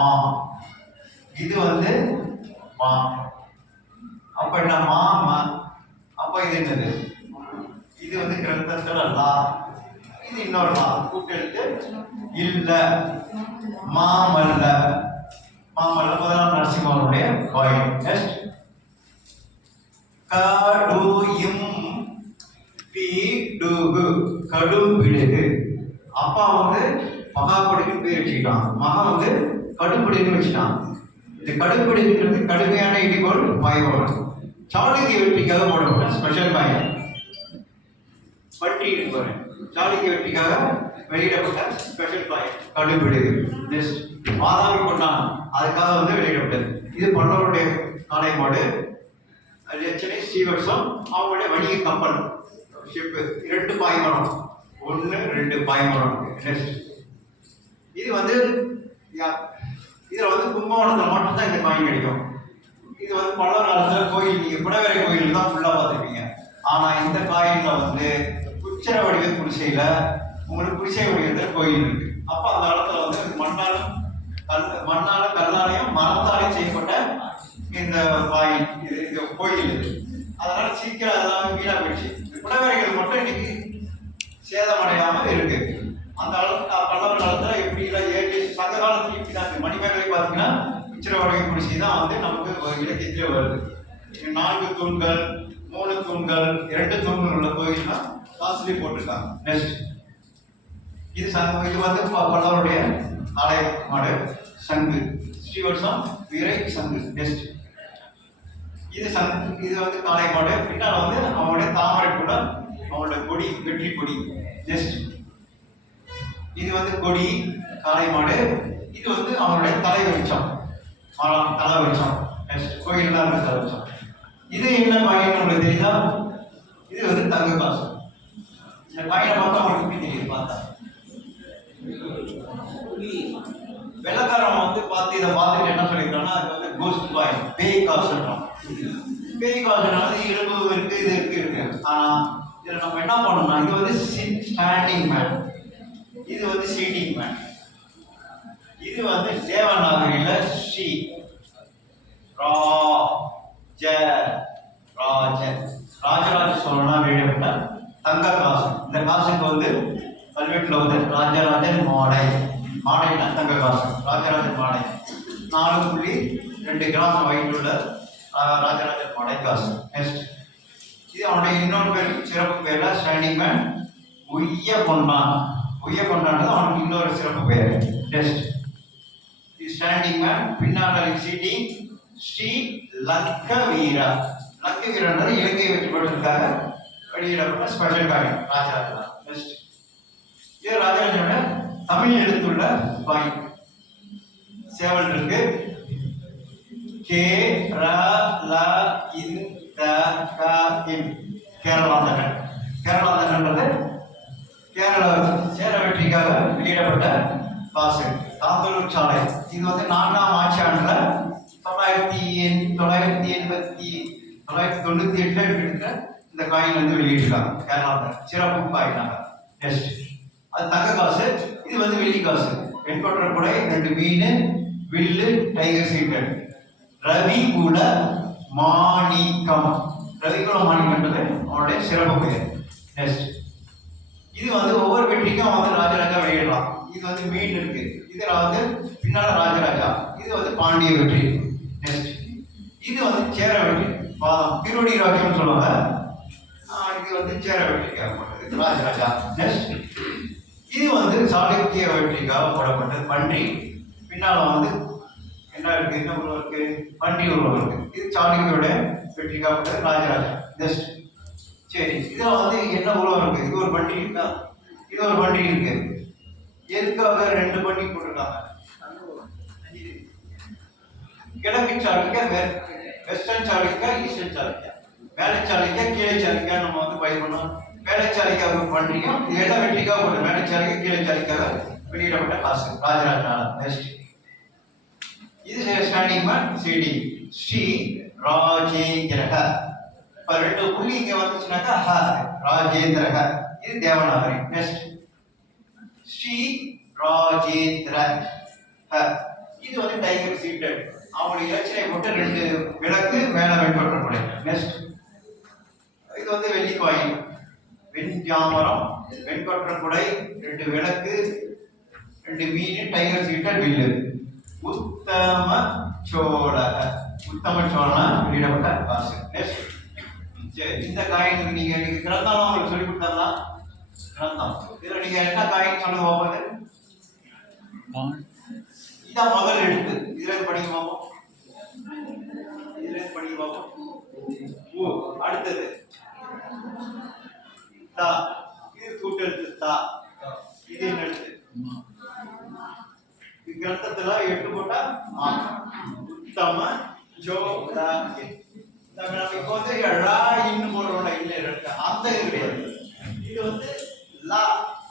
இது வந்து மா. அப்ப என்ன மா? அப்ப இது என்னது? இது வந்து கிரந்தத்துல லா. இது இன்னொரு லா கூட்டெழுத்து இல்ல. மாமல்ல. மாமல்ல முதலாம் நரசிம்மனுடைய காயின். நெக்ஸ்ட் கடுயும் பீடுகு கடும்பிடுகு. அப்பா வந்து மகாபடின்னு பேர் வச்சுக்கிட்டான், மகன் வந்து கடும்பிடின்னு வச்சுட்டான். இந்த கடும்பிடின்றது கடுமையான இடிகோல் பாய்பவன். சாளுக்கிய வெற்றிக்காக போடப்பட்ட ஸ்பெஷல் காயின். வட்டி பாரு, சாளுக்கிய வெற்றிக்காக வெளியிடப்பட்ட ஸ்பெஷல் காயின் கடும்பிடுகு. நெக்ஸ்ட் வாதாபி கொண்டான், அதுக்காக வந்து வெளியிடப்பட்டது. இது பல்லவருடைய காளை மாடு. லட்சணை ஸ்ரீவர்ஷம் அவங்களுடைய வணிக கப்பல் ஷிப்பு. 2 பாய்மரம், 1 2 பாய்மரம். நெக்ஸ்ட் இது வந்து இதுல வந்து கும்பகோணத்துல மட்டும்தான் இந்த காயின் கிடைக்கும். இது வந்து பல்லவர் காலத்துல கோயில், நீங்க குடவேரை கோயில் தான் ஃபுல்லா பார்த்துருப்பீங்க. ஆனா இந்த காயின்ல வந்து உச்சர வடிவ குடிசையில உங்களுக்கு குடிசை வடிவத்துல கோயில் இருக்கு. அப்ப அந்த காலத்துல வந்து மண்ணால கல்லாலையும் மரத்தாலையும் செய்யப்பட்ட இந்த காயின் இது கோயில் இது. அதனால சீக்கிரம் அதெல்லாம் வீணா போயிடுச்சு. குடவேரைகள் மட்டும் இன்னைக்கு சேதமடையாம இருக்கு. அந்த காலத்துல பல்லவர் காலத்துல எப்படி ஏற்றி சங்க காலத்துல இப்படிதான் மணிமேகலை பார்த்தீங்கன்னா உச்சர வடிவ குடிசை தான் வந்து நமக்கு இலக்கியத்திலே வருது. 4 தூண்கள் 3 தூண்கள் 2 தூண்கள் உள்ள கோயில்னா காசுலி போட்டிருக்காங்க. நெக்ஸ்ட் இது இது வந்து பல்லவருடைய ஆலய மாடு சங்கு ஸ்ரீவர்ஷம் வீரை சங்கு. நெக்ஸ்ட் இது சங்கு, இது வந்து காளை மாடு. பின்னால் வந்து அவனுடைய தாமரை கூட அவனுடைய கொடி, வெற்றி கொடி. நெக்ஸ்ட் இது வந்து கொடி காளை மாடு. இது வந்து அவனுடைய தலை வெளிச்சம், தலை வெளிச்சம். நெக்ஸ்ட் கோயில்லாம் இருக்கு தலை வெளிச்சம். இது என்ன காயின் உங்களுக்கு தெரியுதா? இது வந்து தங்க காசு. இந்த காயினை பார்த்தா உங்களுக்கு தெரியும். பார்த்தா வெள்ளக்காரன் வந்து பார்த்து இதை பார்த்துட்டு என்ன சொல்லியிருக்காங்கன்னா அது வந்து கோஸ்ட் காயின், பேய் காசுன்றோம். பேய் காசுனால எலும்பு இருக்கு, இது இருக்கு. ஆனா இதுல நம்ம என்ன பண்ணணும்னா இது வந்து ஸ்டாண்டிங் மேன், இது வந்து சீட்டிங் மேன். இது வந்து தேவநாகரியில ஸ்ரீ ரா ஜ ராஜ ராஜராஜ சோழனா வெளியிடப்பட்ட தங்க காசு. இந்த காசுக்கு வந்து கல்வெட்டுல வந்து ராஜராஜன் மாடை, மாடைனா தங்க காசு, ராஜராஜன் மாடை. 4.2 கிராம் வெயிட் உள்ள ராஜராஜன் மாடை காசு. நெக்ஸ்ட் இது அவனுடைய இன்னொரு பேர், சிறப்பு பேர்ல ஸ்டாண்டிங் மேன் உய்ய கொண்டான். உய்ய கொண்டான்றது அவனுக்கு இன்னொரு சிறப்பு பேர். நெக்ஸ்ட் இது ஸ்டாண்டிங் மேன், பின்னால் சீட்டிங் ஸ்ரீ லக்க வீரா. லக்க வீரன்றது இலங்கை வெற்றி பெற்றதற்காக வெளியிடப்பட்ட ஸ்பெஷல் காயின் ராஜராஜா. நெக்ஸ்ட் இது ராஜராஜனோட தமிழ் எழுத்துள்ள காயின். சேவல் இருக்கு. கே ர ல இன் த க இன் கேரளாந்தகன். கேரளாந்தகன்றது கேரள சேர வெற்றிக்காக வெளியிடப்பட்ட காசு. தாந்தூர் சாலை. இது வந்து 4ஆம் ஆட்சி ஆண்டுல 998 இந்த காயின் வந்து வெளியிட்டிருக்காங்க. கேரளாந்தகன் சிறப்பு காயினாக. நெக்ஸ்ட் அது தங்க காசு. இது வந்து வெள்ளி காசு. வெண்கொற்ற குடை, 2 மீன், வில்லு, டைகர் சீட்டர். ரவிகுல மாணிக்கம். ரவிகுல மாணிக்கம்ன்றது அவனுடைய சிறப்பு பெயர். நெக்ஸ்ட், இது வந்து ஒவ்வொரு வெற்றிக்கும் வந்து ராஜராஜா வெளியிடலாம். இது வந்து மீன் இருக்கு, இது வந்து பின்னால ராஜராஜா, இது வந்து பாண்டிய வெற்றி. நெக்ஸ்ட், இது வந்து சேர வெற்றி, திருவடி ராஜ்யம் சொல்லுவாங்க. இது வந்து சேர வெற்றிக்காக போட்டது ராஜராஜா. நெக்ஸ்ட், இது வந்து சாளுக்கிய வெற்றிக்காக போடப்பட்டது பன்றி. பின்னால வந்து என்ன இருக்கு, என்ன உருவம் இருக்கு, பன்றி உருவம் இருக்கு. இது சாளுக்கியோட வெற்றிக்காக போட்டது ராஜராஜா. நெக்ஸ்ட், சரி, இதுல வந்து என்ன உருவம் இருக்கு, இது ஒரு பன்றி இருக்கா, இது ஒரு பன்றி இருக்கு. எதுக்காக ரெண்டு பன்றி போட்டிருக்காங்க? கிழக்கு சாளுக்கியா, வெஸ்டர்ன் சாளுக்கியா, ஈஸ்டர்ன் சாளுக்கியா. மேலை சாளுக்கியா, கீழே சாளுக்கியா நம்ம வந்து பயிர் பண்ணோம். மேலை சாளுக்கியா ஒரு பன்றியும் எல்லாம் வெற்றிக்காக போட்ட மேலை சாளுக்கியா, கீழே சாளுக்கியாக வெளியிடப்பட்ட காசு ராஜராஜனால. நெக்ஸ்ட், இது ஸ்டாண்டிங் மேன் சிடி ஸ்ரீ ராஜேந்திரக. இப்ப ரெண்டு புள்ளி இங்க வந்துச்சுனாக்கா ஹ, ராஜேந்திரக, இது தேவநாகரி. நெக்ஸ்ட், ஸ்ரீ ராஜேந்திர ஹ, இது வந்து டைகர் சீட்டட். அவங்களுடைய இலட்சியை போட்டு ரெண்டு விளக்கு மேல வெண்கொற்றப்படை. நெக்ஸ்ட், இது வந்து வெள்ளிக்காயின் வெண்ஜாமரம், வெண்கொற்றக்குடை, ரெண்டு விளக்கு, ரெண்டு மீன், டைகர் சீட்டட் வில்லு. உத்தம சோழக, உத்தம சோழனா வெளியிடப்பட்ட காசு. நெக்ஸ்ட், சரி, இந்த காயின் நீங்க கிரந்தம் உங்களுக்கு சொல்லி கொடுத்தாங்களா? கிரந்தம், இதுல நீங்க என்ன காயின் சொல்லுங்க பார்ப்பது. இதான் முதல் எழுத்து. இதுல இருந்து படிக்க பார்ப்போம், இதுல இருந்து படிக்க பார்ப்போம். ஓ, அடுத்தது தா, இது கூட்டு எழுத்து தா, இது என்ன எழுத்து? கிரந்தத்துல 8 போட்டா உத்தம ஜோதா. நம்ம இப்போ வந்து ரா இன்னு போடுறோம்ல, இல்ல இருக்கு அந்த இது கிடையாது. இது வந்து லா,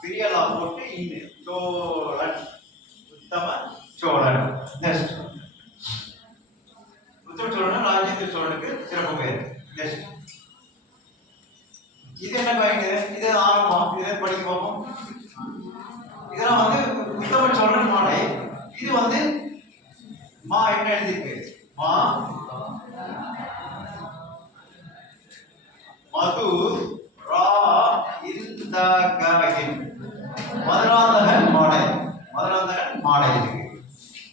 பெரிய லா போட்டு இன்னு சோழன், உத்தம சோழன். நெக்ஸ்ட், உத்தம சோழன் ராஜேந்திர சோழனுக்கு சிறப்பு பெயர். நெக்ஸ்ட், இது என்ன பாயிண்ட்? இது ஆரம்பம், இதை படிக்க பார்ப்போம். இதெல்லாம் வந்து உத்தம சோழன் மாலை. இது வந்து மா என்ன எழுதிருக்கு? மா மது ரா இந்த காயின் மதுராந்தகன் மாடை, மதுராந்தகன் மாடை இருக்கு.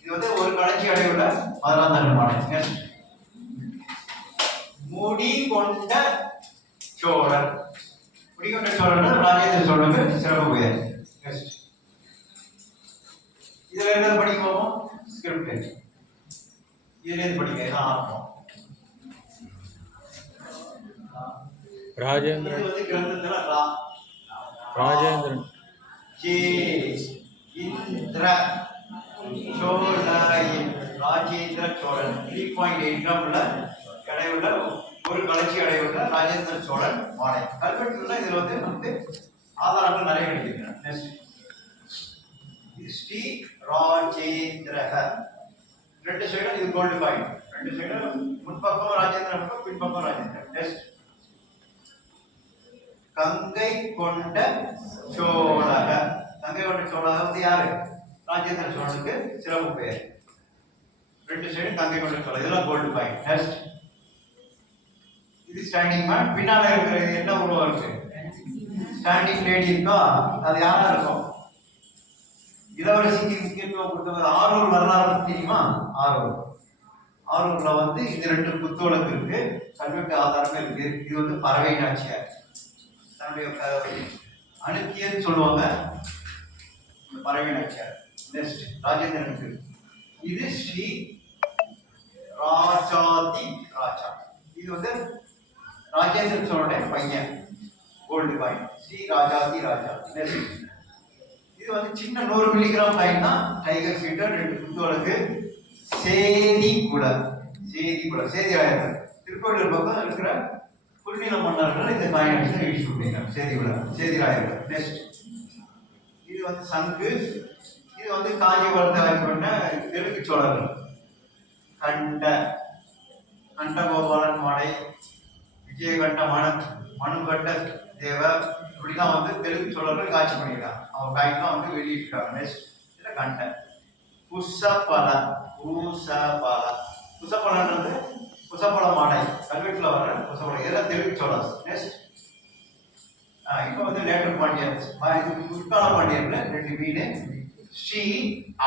இது வந்து ஒரு கடைச்சி அடைவுள்ள மதுராந்தகன் மாடை. நெக்ஸ்ட், முடி கொண்ட சோழன், முடிகொண்ட சோழன் ராஜேந்திர சோழனுக்கு சிறப்பு பெயர். நெக்ஸ்ட், இதுல என்ன படிக்க போவோம்? ஸ்கிரிப்ட், இதுல இருந்து படிக்க இதான் ஆரம்பம். ராஜேந்திரன், இது வந்து கிரந்தத்துல ரா, ராஜேந்திரன், ஜே இந்திர சோழன், ராஜேந்திர சோழன் 3.8 கிராம் உள்ள எடையுள்ள ஒரு கலர்ச்சி அடையுள்ள ராஜேந்திர சோழன் மாடை. கல்வெட்டுல இதுல வந்து நமக்கு ஆதாரங்கள் நிறைய கிடைக்கின்றன. நெக்ஸ்ட், ஸ்ரீ ராஜேந்திரக, ரெண்டு சைடும் இது கோல்டு காயின், ரெண்டு சைடும் முன்பக்கம் ராஜேந்திர பக்கம், பின்பக்கம் ராஜேந்திரன். நெக்ஸ்ட், கங்கை கொண்ட சோழக, கங்கை கொண்ட சோழக வந்து யாரு? ராஜேந்திர சோழனுக்கு சிறப்பு பெயர். ரெண்டு சைடும் கங்கை கொண்ட சோழ, இதெல்லாம் கோல்டு காயின். நெக்ஸ்ட், இது ஸ்டாண்டிங் மேன். பின்னால இருக்கிறது என்ன உருவம் இருக்கு? ஸ்டாண்டிங் லேடி இருக்கா, அது யாரா இருக்கும்? இளவரசிக்கு முக்கியத்துவம் கொடுத்தது. ஆரூர் வரலாறு தெரியுமா? ஆரூர்ல வந்து இது ரெண்டு புத்தோளத்து இருக்கு, கல்வெட்டு ஆதாரமே இருக்கு. இது வந்து பறவை நாச்சியார் தன்னுடைய அனுக்கியன்னு சொல்லுவாங்க, பறவை நாச்சியார். நெக்ஸ்ட், ராஜேந்திரனுக்கு இது ஸ்ரீ ராஜாதி ராஜா, இது வந்து ராஜேந்திர சோழனுடைய பையன், கோல்டு காயின், ஸ்ரீ ராஜாதி ராஜா. நெக்ஸ்ட், இது வந்து சின்ன 100 மில்லிகிராம் காயின் தான், டைகர் சீட்டர், ரெண்டு புத்தோளுக்கு. சேதி குலம், சேதிராயர் திருக்கோயிலூர் பக்கம் இருக்கிற புல்நில மன்னர்கள் இந்த காயின் அடிச்சு யூஸ் பண்ணிருக்காங்க. சேதிராயர்கள். நெக்ஸ்ட், இது வந்து சங்கு, இது வந்து காஞ்சிபுரத்தை ஆட்சி பண்ண தெலுங்கு சோழர்கள். கண்டகோபாலன் மாடை, விஜயகண்ட மனுகண்ட தேவர், இப்படிலாம் வந்து தெலுங்கு சோழர்கள் ஆட்சி பண்ணியிருக்காங்க. அவங்க காயின்லாம் வந்து வெளியிட்டிருக்காங்க. நெக்ஸ்ட், இதுல கண்ட புஷபல, குசப்பலன்றது குசப்பல மாடை கல்வெட்டுல வர குசப்பலம் இதெல்லாம் தெலுங்கு சோழாஸ். நெக்ஸ்ட் இப்போ வந்து லேட்டர் பாண்டியன்ஸ் முற்கால பாண்டியன்ல 2 வீடு ஸ்ரீ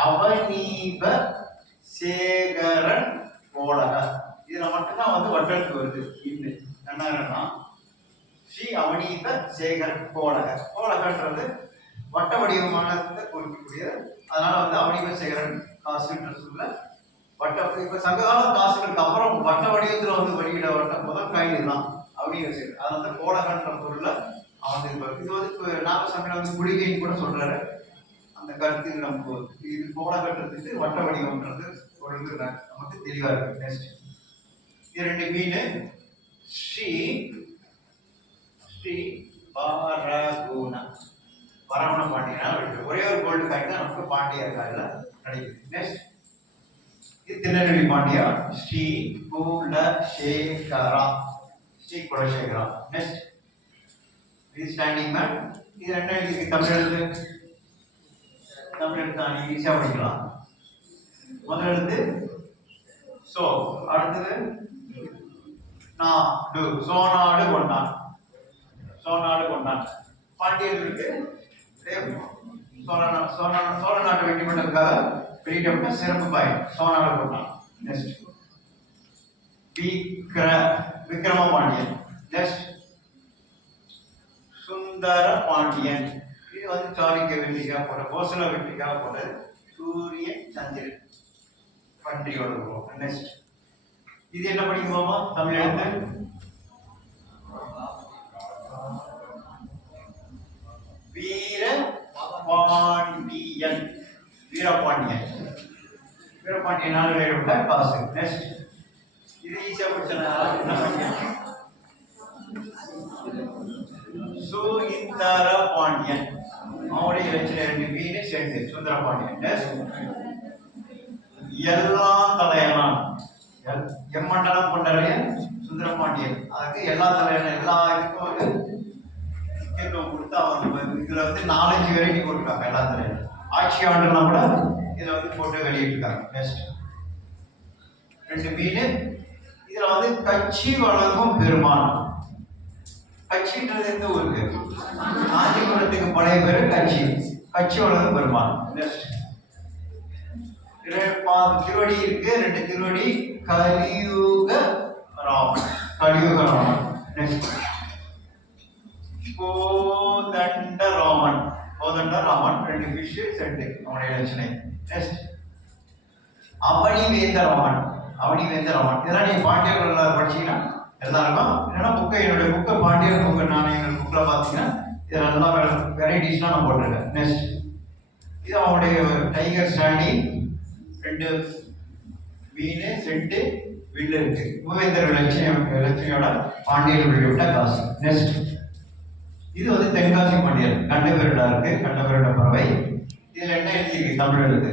அவனீப சேகரன் கோலக. இதுல மட்டும்தான் வந்து வட்டெழுத்து வருது. இது என்னன்னா ஸ்ரீ அவனீப சேகரன் கோலக. கோலகன்றது வட்ட வடிவமானதை குறிக்கக்கூடிய, அதனால வந்து அவனீப சேகரன் காசுன்ற சொல்ல வட்ட. இப்ப சங்ககால காசுகளுக்கு அப்புறம் வட்ட வடிவத்துல வந்து வெளியிடப்பட்ட முதல் காயின் தான் அவனீப சேகரன். அதனால வந்து கோலகன்ற பொருள்ல அவன் இது வந்து நாகசமையில வந்து குளிகைன்னு கூட சொல்றாரு. அந்த கருத்து நமக்கு இது கோலகட்டத்துக்கு வட்ட வடிவம்ன்றது ஒரு நமக்கு தெளிவா இருக்கு. நெக்ஸ்ட் 2 மீன் ஸ்ரீ ஸ்ரீ பாரகுண வரவண பாண்டியனா ஒரே ஒரு கோல்டு காயின் தான் நமக்கு பாண்டிய காயில கிடைக்குது. நெக்ஸ்ட் இது திருநெல்வேலி பாண்டியா ஸ்ரீ குலசேகரா. ஸ்ரீ குலசேகரா. நெக்ஸ்ட் இது ஸ்டாண்டிங் மேன். இது என்ன எழுதி தமிழ் எழுத்து? தமிழ் எழுத்து நான் ஈஸியா படிக்கலாம். முதல் எழுத்து சோ, அடுத்தது நாடு சோநாடு கொண்டான். சோநாடு கொண்டான் பாண்டியர்களுக்கு சோழ நாட்டு வெற்றி பண்ணதுக்காக வெளியிடப்பட்ட சிறப்பு காயின் சோநாடு கொண்டான். நெக்ஸ்ட் விக்ரம பாண்டியன். நெக்ஸ்ட் சுந்தர பாண்டியன். இது வந்து சாளுக்கிய வெற்றிக்காக போட்ட கோசல வெற்றிக்காக போட்ட சூரியன் சந்திரன் பன்றியோட உருவம். நெக்ஸ்ட் இது என்ன படிக்குமா தமிழ் எழுத்து? வீரபாண்டியன். வீரபாண்டியன். வீரபாண்டியனால வெளியிடப்பட்ட காசு. நெக்ஸ்ட் இது ஈஸியா படிச்ச சுந்தர பாண்டியன். அவனுடைய இலட்சிய 2 வீடு சேர்ந்து சுந்தர பாண்டியன். எல்லா தலையனான் எம்மண்டலம் கொண்டறைய சுந்தர பாண்டியன். அதுக்கு எல்லா தலையான எல்லா இதுக்கும் வந்து முக்கியத்துவம் கொடுத்து அவங்க இதுல வந்து 4-5 வெரைட்டி போட்டிருக்காங்க. எல்லா தலையும் ஆட்சி ஆண்டுலாம் கூட இதுல வந்து போட்டு வெளியிட்டிருக்காங்க. நெக்ஸ்ட் 2 மீன். இதுல வந்து கட்சி வழங்கும் பெருமான். கட்சின்றது எந்த ஊருக்கு? காஞ்சிபுரத்துக்கு பழைய பேரு கட்சி. கட்சி வழங்கும் பெருமான். நெக்ஸ்ட் திருவடி இருக்கு. 2 திருவடி கலியுக ராமன். கலியுக ராமன். நெக்ஸ்ட் கோதண்ட ராமன். கோதண்ட ராமன் 2 ஃபிஷ் செட் அவனுடைய லட்சணை. நெக்ஸ்ட் அவனி வேந்த ராமன். அவனி வேந்த ராமன். இதெல்லாம் நீங்க பாண்டியர்கள் எல்லாரும் படிச்சீங்கன்னா எல்லாருக்கும் என்னன்னா புக்கை என்னுடைய புக்கை பாண்டியர் புக்கு நாணயங்கள் புக்ல பாத்தீங்கன்னா இதுல எல்லா வெரைட்டிஸ்லாம் நான் போட்டிருக்கேன். நெக்ஸ்ட் இது அவனுடைய டைகர் ஸ்டாண்டிங் 2 மீன் செட்டு வில்லு இருக்கு. மூவேந்தர் லட்சுமியோட பாண்டியர் வெளியிட்ட காசு. நெக்ஸ்ட் இது வந்து தென்காசி பாண்டியர். கண்டபெருடா இருக்கு. கண்டபெருட பறவை. இதுல என்ன எழுதியிருக்கு? தமிழ் எழுத்து.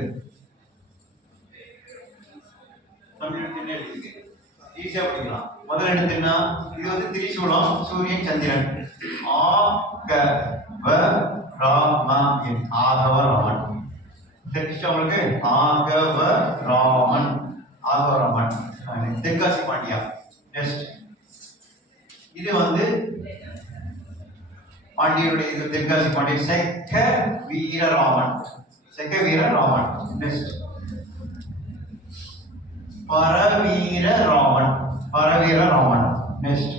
தமிழ் எழுத்து என்ன எழுதியிருக்கு? ஈஸியா படிக்கலாம். முதல் எழுத்துன்னா இது வந்து திரிசூலம் சூரியன் சந்திரன். ஆகவ ராமன். தெரிஞ்சிச்சு அவங்களுக்கு? ஆகவ ராமன். ஆகவ ராமன் தென்காசி பாண்டியா. நெக்ஸ்ட் இது வந்து பாண்டியருடைய இது தென்காசி பாண்டியன் செக்க வீரராமன். செக்க வீரராமன். நெக்ஸ்ட் பரவீர ராமன். பரவீர ராமன். நெக்ஸ்ட்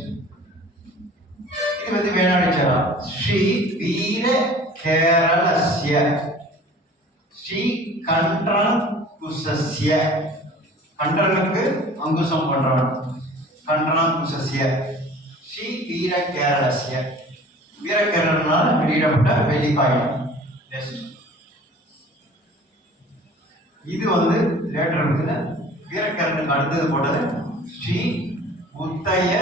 இது வந்து வேணாடிச்சாரா ஸ்ரீ வீர கேரளஸ்ய. ஸ்ரீ கண்டன் குசஸ்ய. கண்டனுக்கு அங்குசம் பண்றவன். கண்டனம் குசஸ்ய. ஸ்ரீ வீர கேரளஸ்ய. வீர கேரளனால் வெளியிடப்பட்ட வெளிக்காயம். நெக்ஸ்ட் இது வந்து லேட்டர் இருக்குல்ல வீரக்கேரனுக்கு அடுத்தது போட்டது ஸ்ரீ உத்தய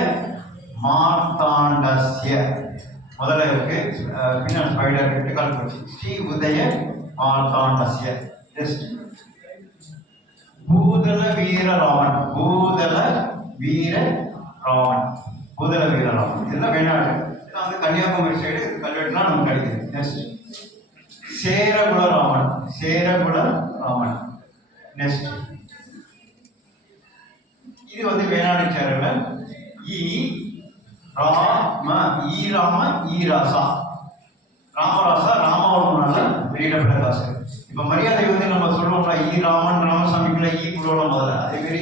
மார்த்தாண்டஸ்ய. முதல்ல இருக்கு பின்னர் ஸ்பைடர் 8 கால் போச்சு. ஸ்ரீ உதய மார்த்தாண்டஸ்ய. நெக்ஸ்ட் பூதல வீரராமன். பூதல வீரராமன். பூதல வீரராமன். இதெல்லாம் வேணாடு. இதெல்லாம் வந்து கன்னியாகுமரி சைடு கல்வெட்டுலாம் நமக்கு கிடைக்குது. நெக்ஸ்ட் சேரகுல ராமன். சேரகுல ராமன். நெக்ஸ்ட் இது வந்து வேளாண் சேரல் ஈ ராம ஈராம ஈராசா ராமராசா ராமவர்மனால வெளியிடப்பட்ட காசு. இப்ப மரியாதை வந்து நம்ம சொல்லுவோம்ல ஈ ராமன் ராமசாமிக்குள்ள ஈ போடுவோம் முதல்ல, அதே மாதிரி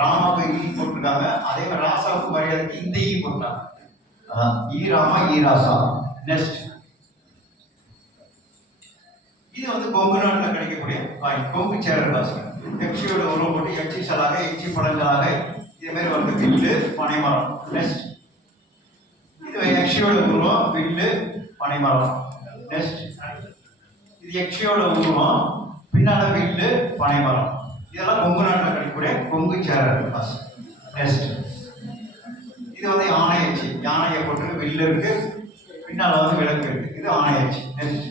ராமாவுக்கு ஈ போட்டிருக்காங்க, அதே மாதிரி ராசாவுக்கு மரியாதைக்கு இந்த ஈ போட்டாங்க. ஈ ராம ஈராசா. நெக்ஸ்ட் இது வந்து கொங்கு நாட்டில் கிடைக்கக்கூடிய காயின், கொங்கு சேரல் காசு. எக்ஸியோட உருவம் போட்டு எச்சி சலாக எச்சி பழங்களாக இதே மாதிரி வந்து வில்லு பனைமரம். நெக்ஸ்ட் இது எக்ஸியோட உருவம் வில்லு பனைமரம். நெக்ஸ்ட் இது எக்ஸியோட உருவம் பின்னால வில்லு பனைமரம். இதெல்லாம் கொங்கு நாட்டில் கிடைக்கக்கூடிய கொங்கு சேரல் காசு. நெக்ஸ்ட் இது வந்து யானை எச்சி, யானையை போட்டு வில்லு இருக்கு, பின்னால வந்து விளக்கு இருக்கு, இது ஆணை எச்சி. நெக்ஸ்ட்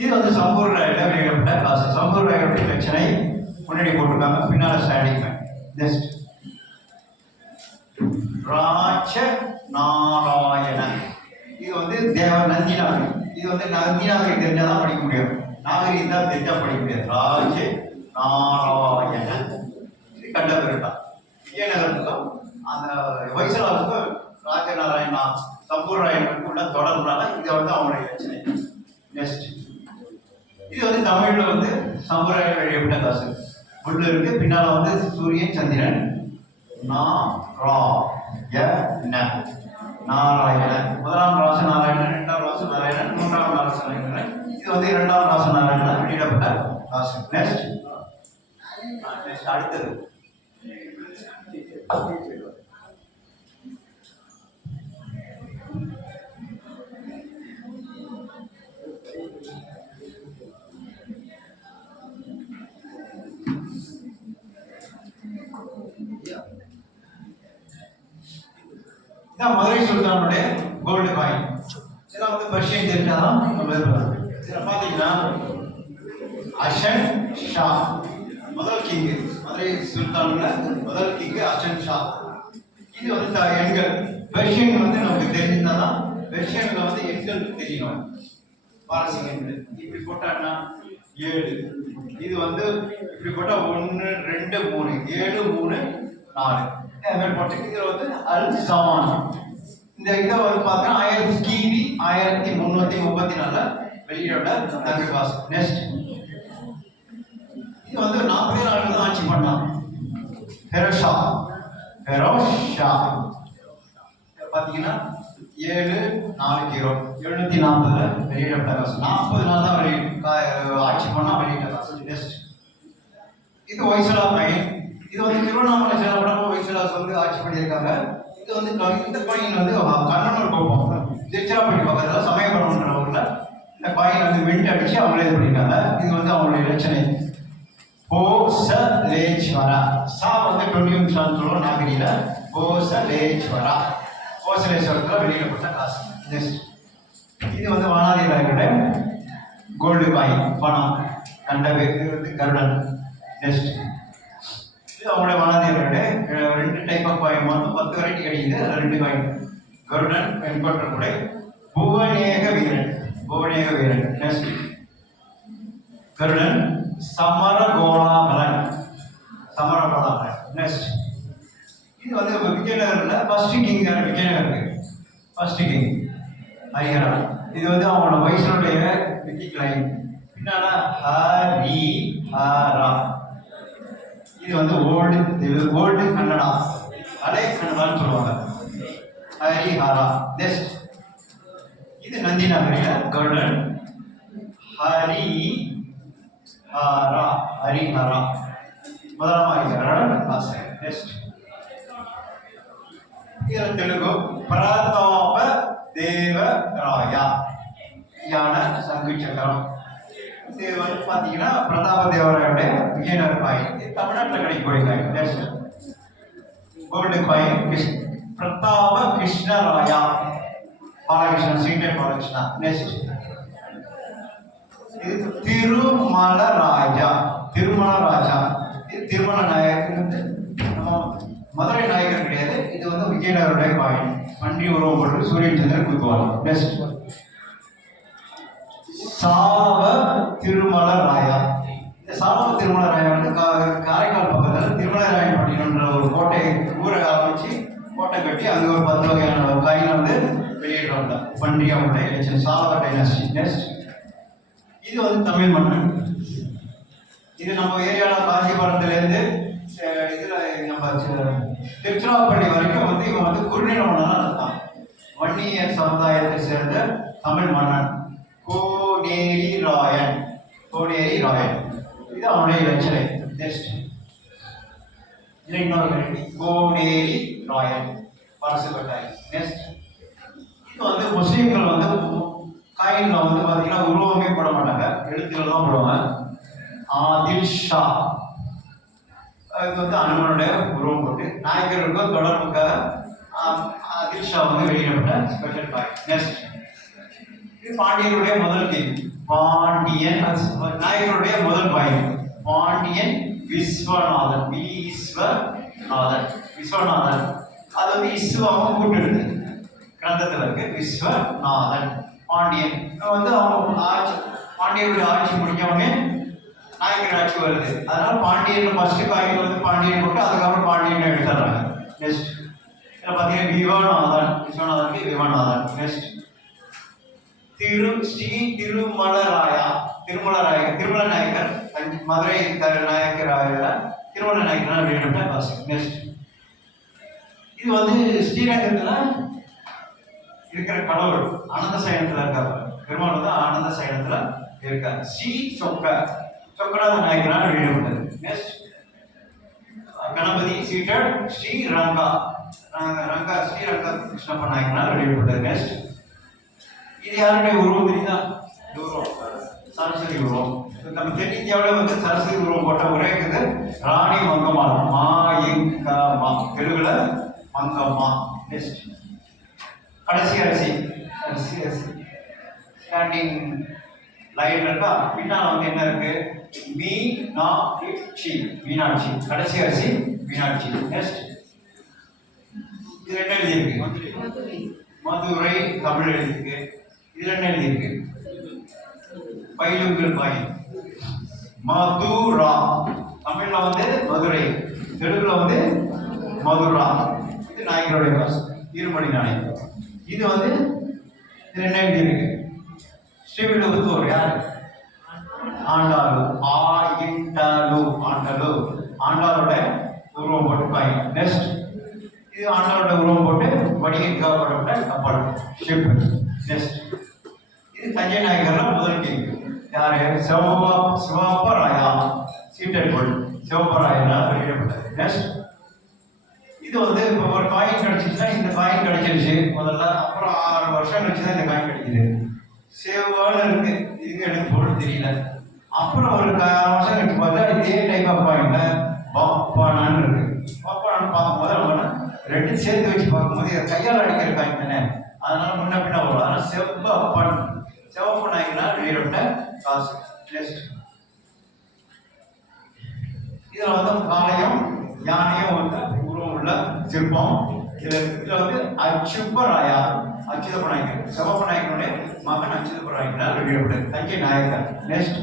இது வந்து சம்பூர் ராயில வெளியிடப்பட்ட காசு. சம்பூர் ராயுடைய பிரச்சனை முன்னாடி போட்டிருக்காங்க, பின்னால ஸ்டாண்டிங் மேன். நெக்ஸ்ட் ராஜ நாராயண, இது வந்து தேவ நந்தி நாகரி. இது வந்து நந்தி நாகரி தெரிஞ்சாதான் படிக்க முடியும், நாகரி தான் தெரிஞ்சா படிக்க முடியாது. ராஜ நாராயண இது கண்ட பெருட்டா விஜயநகரத்துக்கும் அந்த வைசலாவுக்கும் ராஜநாராயணா சம்பூர் ராயனுக்கும் உள்ள தொடர்புனால இதை வந்து அவங்களுடைய பிரச்சனை. நெக்ஸ்ட் இது வந்து தமிழ்ல வந்து சம்பூராய வெளியிடப்பட்ட காசு. உள்ள இருக்கு, பின்னால வந்து சூரியன் சந்திரன். நாராயணன், முதலாம் ராச நாராயணன், இரண்டாம் ராச நாராயணன், மூன்றாம் ராச நாராயணன். இது வந்து இரண்டாம் ராச நாராயணன் வெளியிடப்பட்ட காசு. நெக்ஸ்ட் அடுத்தது மதுரை சுல்தானுடைய கோல்டு காயின். இதெல்லாம் வந்து பர்ஷியன் தெரிஞ்சாதான் நம்ம இதில் பார்த்தீங்கன்னா அஷன் ஷா முதல் கிங், மதுரை சுல்தான்ல முதல் கிங் அஷன் ஷா. இது வந்து எண்கள் பெர்ஷியன் வந்து நமக்கு தெரிஞ்சிருந்தாதான், பெர்ஷியன்ல வந்து எண்கள் தெரியணும். பாரசீக எண்கள் இப்படி போட்டான்னா 7, இது வந்து இப்படி போட்டா 1 2 3 7 3 4 போட்டு. இதில் வந்து அல் ஜமான் இந்த இதை வந்து பார்த்தீங்கன்னா 1000 கிபி 1334 வெளியிடப்பட்ட தங்க காசு. நெக்ஸ்ட் இது வந்து 40 நாடுகள் தான் ஆட்சி பண்ணான். ஃபெரோஸ் ஷா பார்த்தீங்கன்னா 740 740 வெளியிடப்பட்ட காசு. 40 நாள் தான் ஆட்சி பண்ணா வெளியிட்ட காசு. நெக்ஸ்ட் இது வைசலா காயின். இது வந்து திருவண்ணாமலை சேலப்படம் வைசலாஸ் வந்து ஆட்சி பண்ணியிருக்காங்க. இது வந்து இந்த காயின் வந்து கண்ணனூர் கோப்பம் திருச்சிராப்பள்ளி பக்கத்தில் சமயபுரம்ன்ற ஊரில் இந்த காயின் வந்து மின்ட் அடிச்சு அவங்களே இது பண்ணியிருக்காங்க. இது வந்து அவங்களுடைய இலச்சனை. போசலேஸ்வரா சா வந்து 21 சொல்லுவோம் நாகரியில. போசலேஸ்வரா போசலேஸ்வரத்தில் வெளியிடப்பட்ட காசு. நெக்ஸ்ட் இது வந்து வானாதி ராயருடைய கோல்டு காயின் பணம் கண்டவே. இது வந்து கருடன். நெக்ஸ்ட் இது அவங்களுடைய வானாதியர்களுடைய 2 டைப் ஆஃப் காயின், மொத்தம் 10 வெரைட்டி கிடைக்குது. அதில் 2 காயின் கருடன் வெண்கொற்றக்குடை புவனேக வீரன். புவனேக வீரன். நெக்ஸ்ட் கருடன் சமரகோலாபலன். சமரகோலாபலன். நெக்ஸ்ட் இது வந்து விஜயநகரில் ஃபர்ஸ்ட் கிங் விஜயநகருக்கு ஃபர்ஸ்ட் கிங் ஹரிஹரா. இது வந்து அவங்களோட வயசுடைய விக்கி லைன். பின்னால ஹரிஹரா. இது வந்து ஓல்டு கன்னடா, அலை கன்னடான்னு சொல்லுவாங்க. ஹரிஹரா. நெக்ஸ்ட் இது நந்தி நகரில கருடன் ஹரிஹரா முதலாம் ஹரிஹரா காசு. நெக்ஸ்ட் இது தெலுங்கு பிரதாப தேவராயா யான சங்கு சக்கரம். இது வந்து பார்த்தீங்கன்னா பிரதாப தேவராயுடைய விஜயநகர் காயின். தமிழ்நாட்டில் கிடைக்கக்கூடிய காயின். நெக்ஸ்ட் கோல்டு காயின் பிரதாப கிருஷ்ணராயா பாலகிருஷ்ணன், சீட்டட் பாலகிருஷ்ணா. நெக்ஸ்ட் இது திருமல ராஜா. திருமல ராஜா இது திருமல நாயகர் வந்து மதுரை நாயகர் கிடையாது. இது வந்து விஜயநகருடைய காயின். வண்டி உருவம் போட்டு சூரியன் சந்திரன் குத்துவாங்க. நெக்ஸ்ட் சாவ திருமல ராயா. இந்த சாலம திருமலராயன் வந்து காரைக்கால் பக்கத்தில் திருமலராயன்பட்டினம்ன்ற ஒரு கோட்டை ஊரை ஆரம்பிச்சு கோட்டை கட்டி அங்கே ஒரு 10 வகையான காயினை வந்து வெளியிடுறாங்க. பன்றியாவுடைய எலெக்ஷன் சாலவர் டைனாஸ்டி. நெக்ஸ்ட் இது வந்து தமிழ் மன்னன். இது நம்ம ஏரியாவில் காஞ்சிபுரத்துலேருந்து இதில் நம்ம திருச்சிராப்பள்ளி வரைக்கும் வந்து இவன் வந்து குறுநில மன்னனாக இருந்தான். வன்னியர் சமுதாயத்தை சேர்ந்த தமிழ் மன்னன் கோனேரி ராயன். கோனேரி ராயன் இது அவனுடைய இலச்சனை. நெக்ஸ்ட் இது இன்னொரு வெரைட்டி கோனேரி ராயன் பரசுக்கட்டாய். நெக்ஸ்ட் இது வந்து முஸ்லீம்கள் வந்து காயின்ல வந்து பார்த்தீங்கன்னா உருவமே போட மாட்டாங்க, எழுத்துக்கள் தான் போடுவாங்க. ஆதில் ஷா அது வந்து அனுமனுடைய உருவம் போட்டு நாயக்கருக்கும் தொடர்புக்காக ஆதில் ஷா வந்து வெளியிடப்பட்ட ஸ்பெஷல் காயின். நெக்ஸ்ட் இது பாண்டியனுடைய முதல் கிங் பாண்டியன். நாயக்கருடைய முதல் காயின் பாண்டியன் விஸ்வநாதன். விஸ்வநாதன் விஸ்வநாதன் அது வந்து இஸ்வாவும் கூட்டு கிரந்தத்தில் இருக்கு. விஸ்வநாதன் பாண்டியன் வந்து அவங்க ஆட்சி பாண்டியனுடைய ஆட்சி முடிஞ்சவொடனே நாயக்கர் ஆட்சி வருது. அதனால பாண்டியன் ஃபர்ஸ்ட் காயின் வந்து பாண்டியன் போட்டு அதுக்கப்புறம் பாண்டியன் எடுத்துறாங்க. நெக்ஸ்ட் இதில் பார்த்தீங்கன்னா விஸ்வநாதன். விஸ்வநாதனுக்கு விஸ்வநாதன். நெக்ஸ்ட் ஸ்ரீ திருமலராயா. திருமல நாயக்கர் மதுரை நாயக்கராக திருமல நாயக்கர் வெளியிடப்பட்ட காசு. நெக்ஸ்ட் இது வந்து ஸ்ரீரங்கத்தில் இருக்கிற கடவுள் ஆனந்த சயனத்தில் இருக்காரு. பெருமாள் வந்து ஆனந்த சயனத்தில் இருக்கார். ஸ்ரீ சொக்கநாத நாயக்கரால் வெளியிடப்பட்டது. நெக்ஸ்ட் கணபதி சீட்டட் ஸ்ரீரங்கா ஸ்ரீரங்க கிருஷ்ணப்ப நாயக்கரால் வெளியிடப்பட்டது. நெக்ஸ்ட் இது யாருடைய உருவம் தெரியுதா? உருவம் சரஸ்வதி உருவம். நம்ம தென்னிந்தியாவில் வந்து சரஸ்வதி உருவம் போட்ட ஒரே இருக்குது ராணி மங்கம்மாள். மா தெலுங்குல மங்கம்மா. நெக்ஸ்ட் கடைசி அரிசி ஸ்டாண்டிங் லைன் இருக்கா. பின்னால் வந்து என்ன இருக்கு? மீனாட்சி. மீனாட்சி கடைசி அரிசி மீனாட்சி. நெக்ஸ்ட் இது என்ன எழுதியிருக்கு? மதுரை தமிழ் எழுதியிருக்கு. இதுல என்ன எழுதியிருக்கு? பயிலுங்கிற காயின் மதுரா. தமிழ்ல வந்து மதுரை, தெலுங்குல வந்து மதுரா. இது நாயக்கருடைய காசு இருமணி நாணயம். இது வந்து இதுல என்ன எழுதியிருக்கு? ஸ்ரீவில்லிபுத்தூர் யார்? ஆண்டாளு. ஆண்டாளு ஆண்டாளோட உருவம் போட்டு காயின். நெக்ஸ்ட் இது ஆண்டாளோட உருவம் போட்டு வணிகத்துக்காக போடப்பட்ட கப்பல் ஷிப். நெக்ஸ்ட் இது தஞ்சை நாயக்கர்ல முதல் கிங் யாரு? சிவப்பராயா. சீட்டட் கோல்ட் சிவப்பராயனால் வெளியிடப்பட்டது. நெக்ஸ்ட் இது வந்து இப்போ ஒரு காயின் கிடைச்சிச்சுன்னா இந்த காயின் கிடைச்சிருச்சு முதல்ல, அப்புறம் 6 வருஷம் கழிச்சு தான் இந்த காயின் கிடைக்குது. சேவால இருக்கு, இது எனக்கு பொருள் தெரியல. அப்புறம் ஒரு 6 வருஷம் கழிச்சு பார்த்தா இதே டைப் ஆஃப் காயின்ல பாப்பானான்னு இருக்கு. பாப்பானான்னு பார்க்கும்போது நம்ம ரெண்டு சேர்த்து வச்சு பார்க்கும்போது இதை கையால் அடிக்கிற காயின் தானே, அதனால முன்ன பின்ன வரும். அதனால சிவப்பு நாயக்கனால் வெளியிடப்பட்ட காசு. நெக்ஸ்ட் இதில் வந்து காளையும் யானையும் வந்து உருவம் உள்ள சிற்பம். இதில் வந்து அச்சுப்பராயா அச்சுதப்ப நாயக்கர் சிவப்ப நாயக்கனுடைய மகன் அச்சுதப்ப நாயக்கனால் வெளியிடப்பட்டது தஞ்சை நாயக்கர். நெக்ஸ்ட்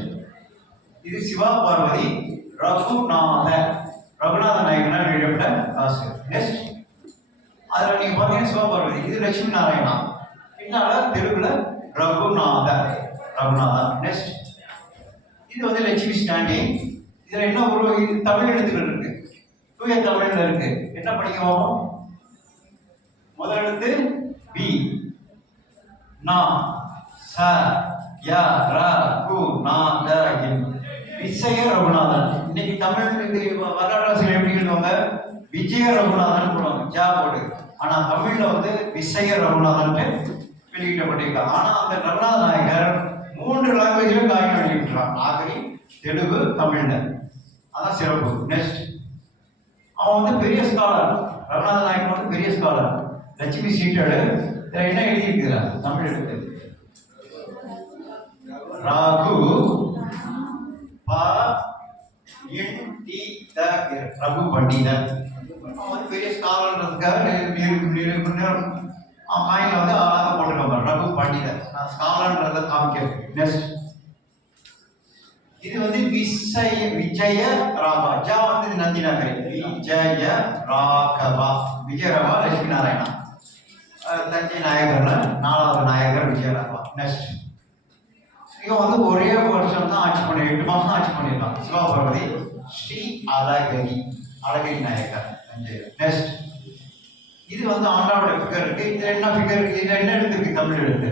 இது சிவா பார்வதி ரகுநாத நாயக்கனால் வெளியிடப்பட்ட காசு. நெக்ஸ்ட் அதில் நீங்கள் பார்த்தீங்கன்னா சிவா பார்வதி இது லட்சுமி நாராயணா, பின்னால தெலுங்குல ரகுநாதா. நெக்ஸ்ட் இது வந்து லட்சுமி ஸ்டாண்டிங். இதில் என்ன ஒரு தமிழ் எழுத்துக்கள் இருக்கு, தூய தமிழ்ல இருக்கு. என்ன படிக்கிறோம்? முதல் எழுத்து பி, நா, ச, ய, ர, கு, நா, த, இன். விஜய ரகுநாதன். இன்னைக்கு தமிழ் இது வரலாற்று எப்படி எழுதுவாங்க? விஜய ரகுநாதன் போடுவாங்க ஜா போடு. ஆனா தமிழ்ல வந்து விசய ரகுநாதன் வெளியிடப்பட்டிருக்காங்க. ஆனா அந்த ரகுநாத நாயகர் 3 லாங்குவேஜ்ல காயின் வெளியிட்டார். நாகரி, தெலுங்கு, தமிழ்ல. அதான் சிறப்பு. நெக்ஸ்ட் அவன் வந்து பெரிய ஸ்காலர். ரகுநாத நாயகன் வந்து பெரிய ஸ்காலர். லட்சுமி சீட்டடு என்ன எழுதியிருக்கிறா? தமிழ் எழுத்து ராகு ப இன் டி த ரகு பண்டிதன். அவன் வந்து பெரிய ஸ்காலர்ன்றதுக்காக அவன் காயில வந்து அழகாக போட்டுருக்காங்க ரகு பண்டிதன். நான் ஸ்காலர்ன்றத காமிக்கிறேன். நெக்ஸ்ட் இது வந்து விஜய ராகவா. ஜா வந்து நந்தி நகரி. விஜய ராகவா. விஜயராகவா லட்சுமி நாராயணா. தஞ்சை நாயகர்ல 4வது நாயகர் விஜயராகவா. நெக்ஸ்ட் இவன் வந்து ஒரே வருஷம் தான் ஆட்சி பண்ணி 8 மாசம் ஆட்சி பண்ணிருக்கான். சிவாபுரவதி ஸ்ரீ அழகிரி. அழகிரி நாயக்கர் தஞ்சை. நெக்ஸ்ட் இது வந்து ஆண்டாவோட ஃபிகர் இருக்கு. இது என்ன ஃபிகர் இருக்கு? இது என்ன எழுத்து இருக்கு? தமிழ் எழுத்து.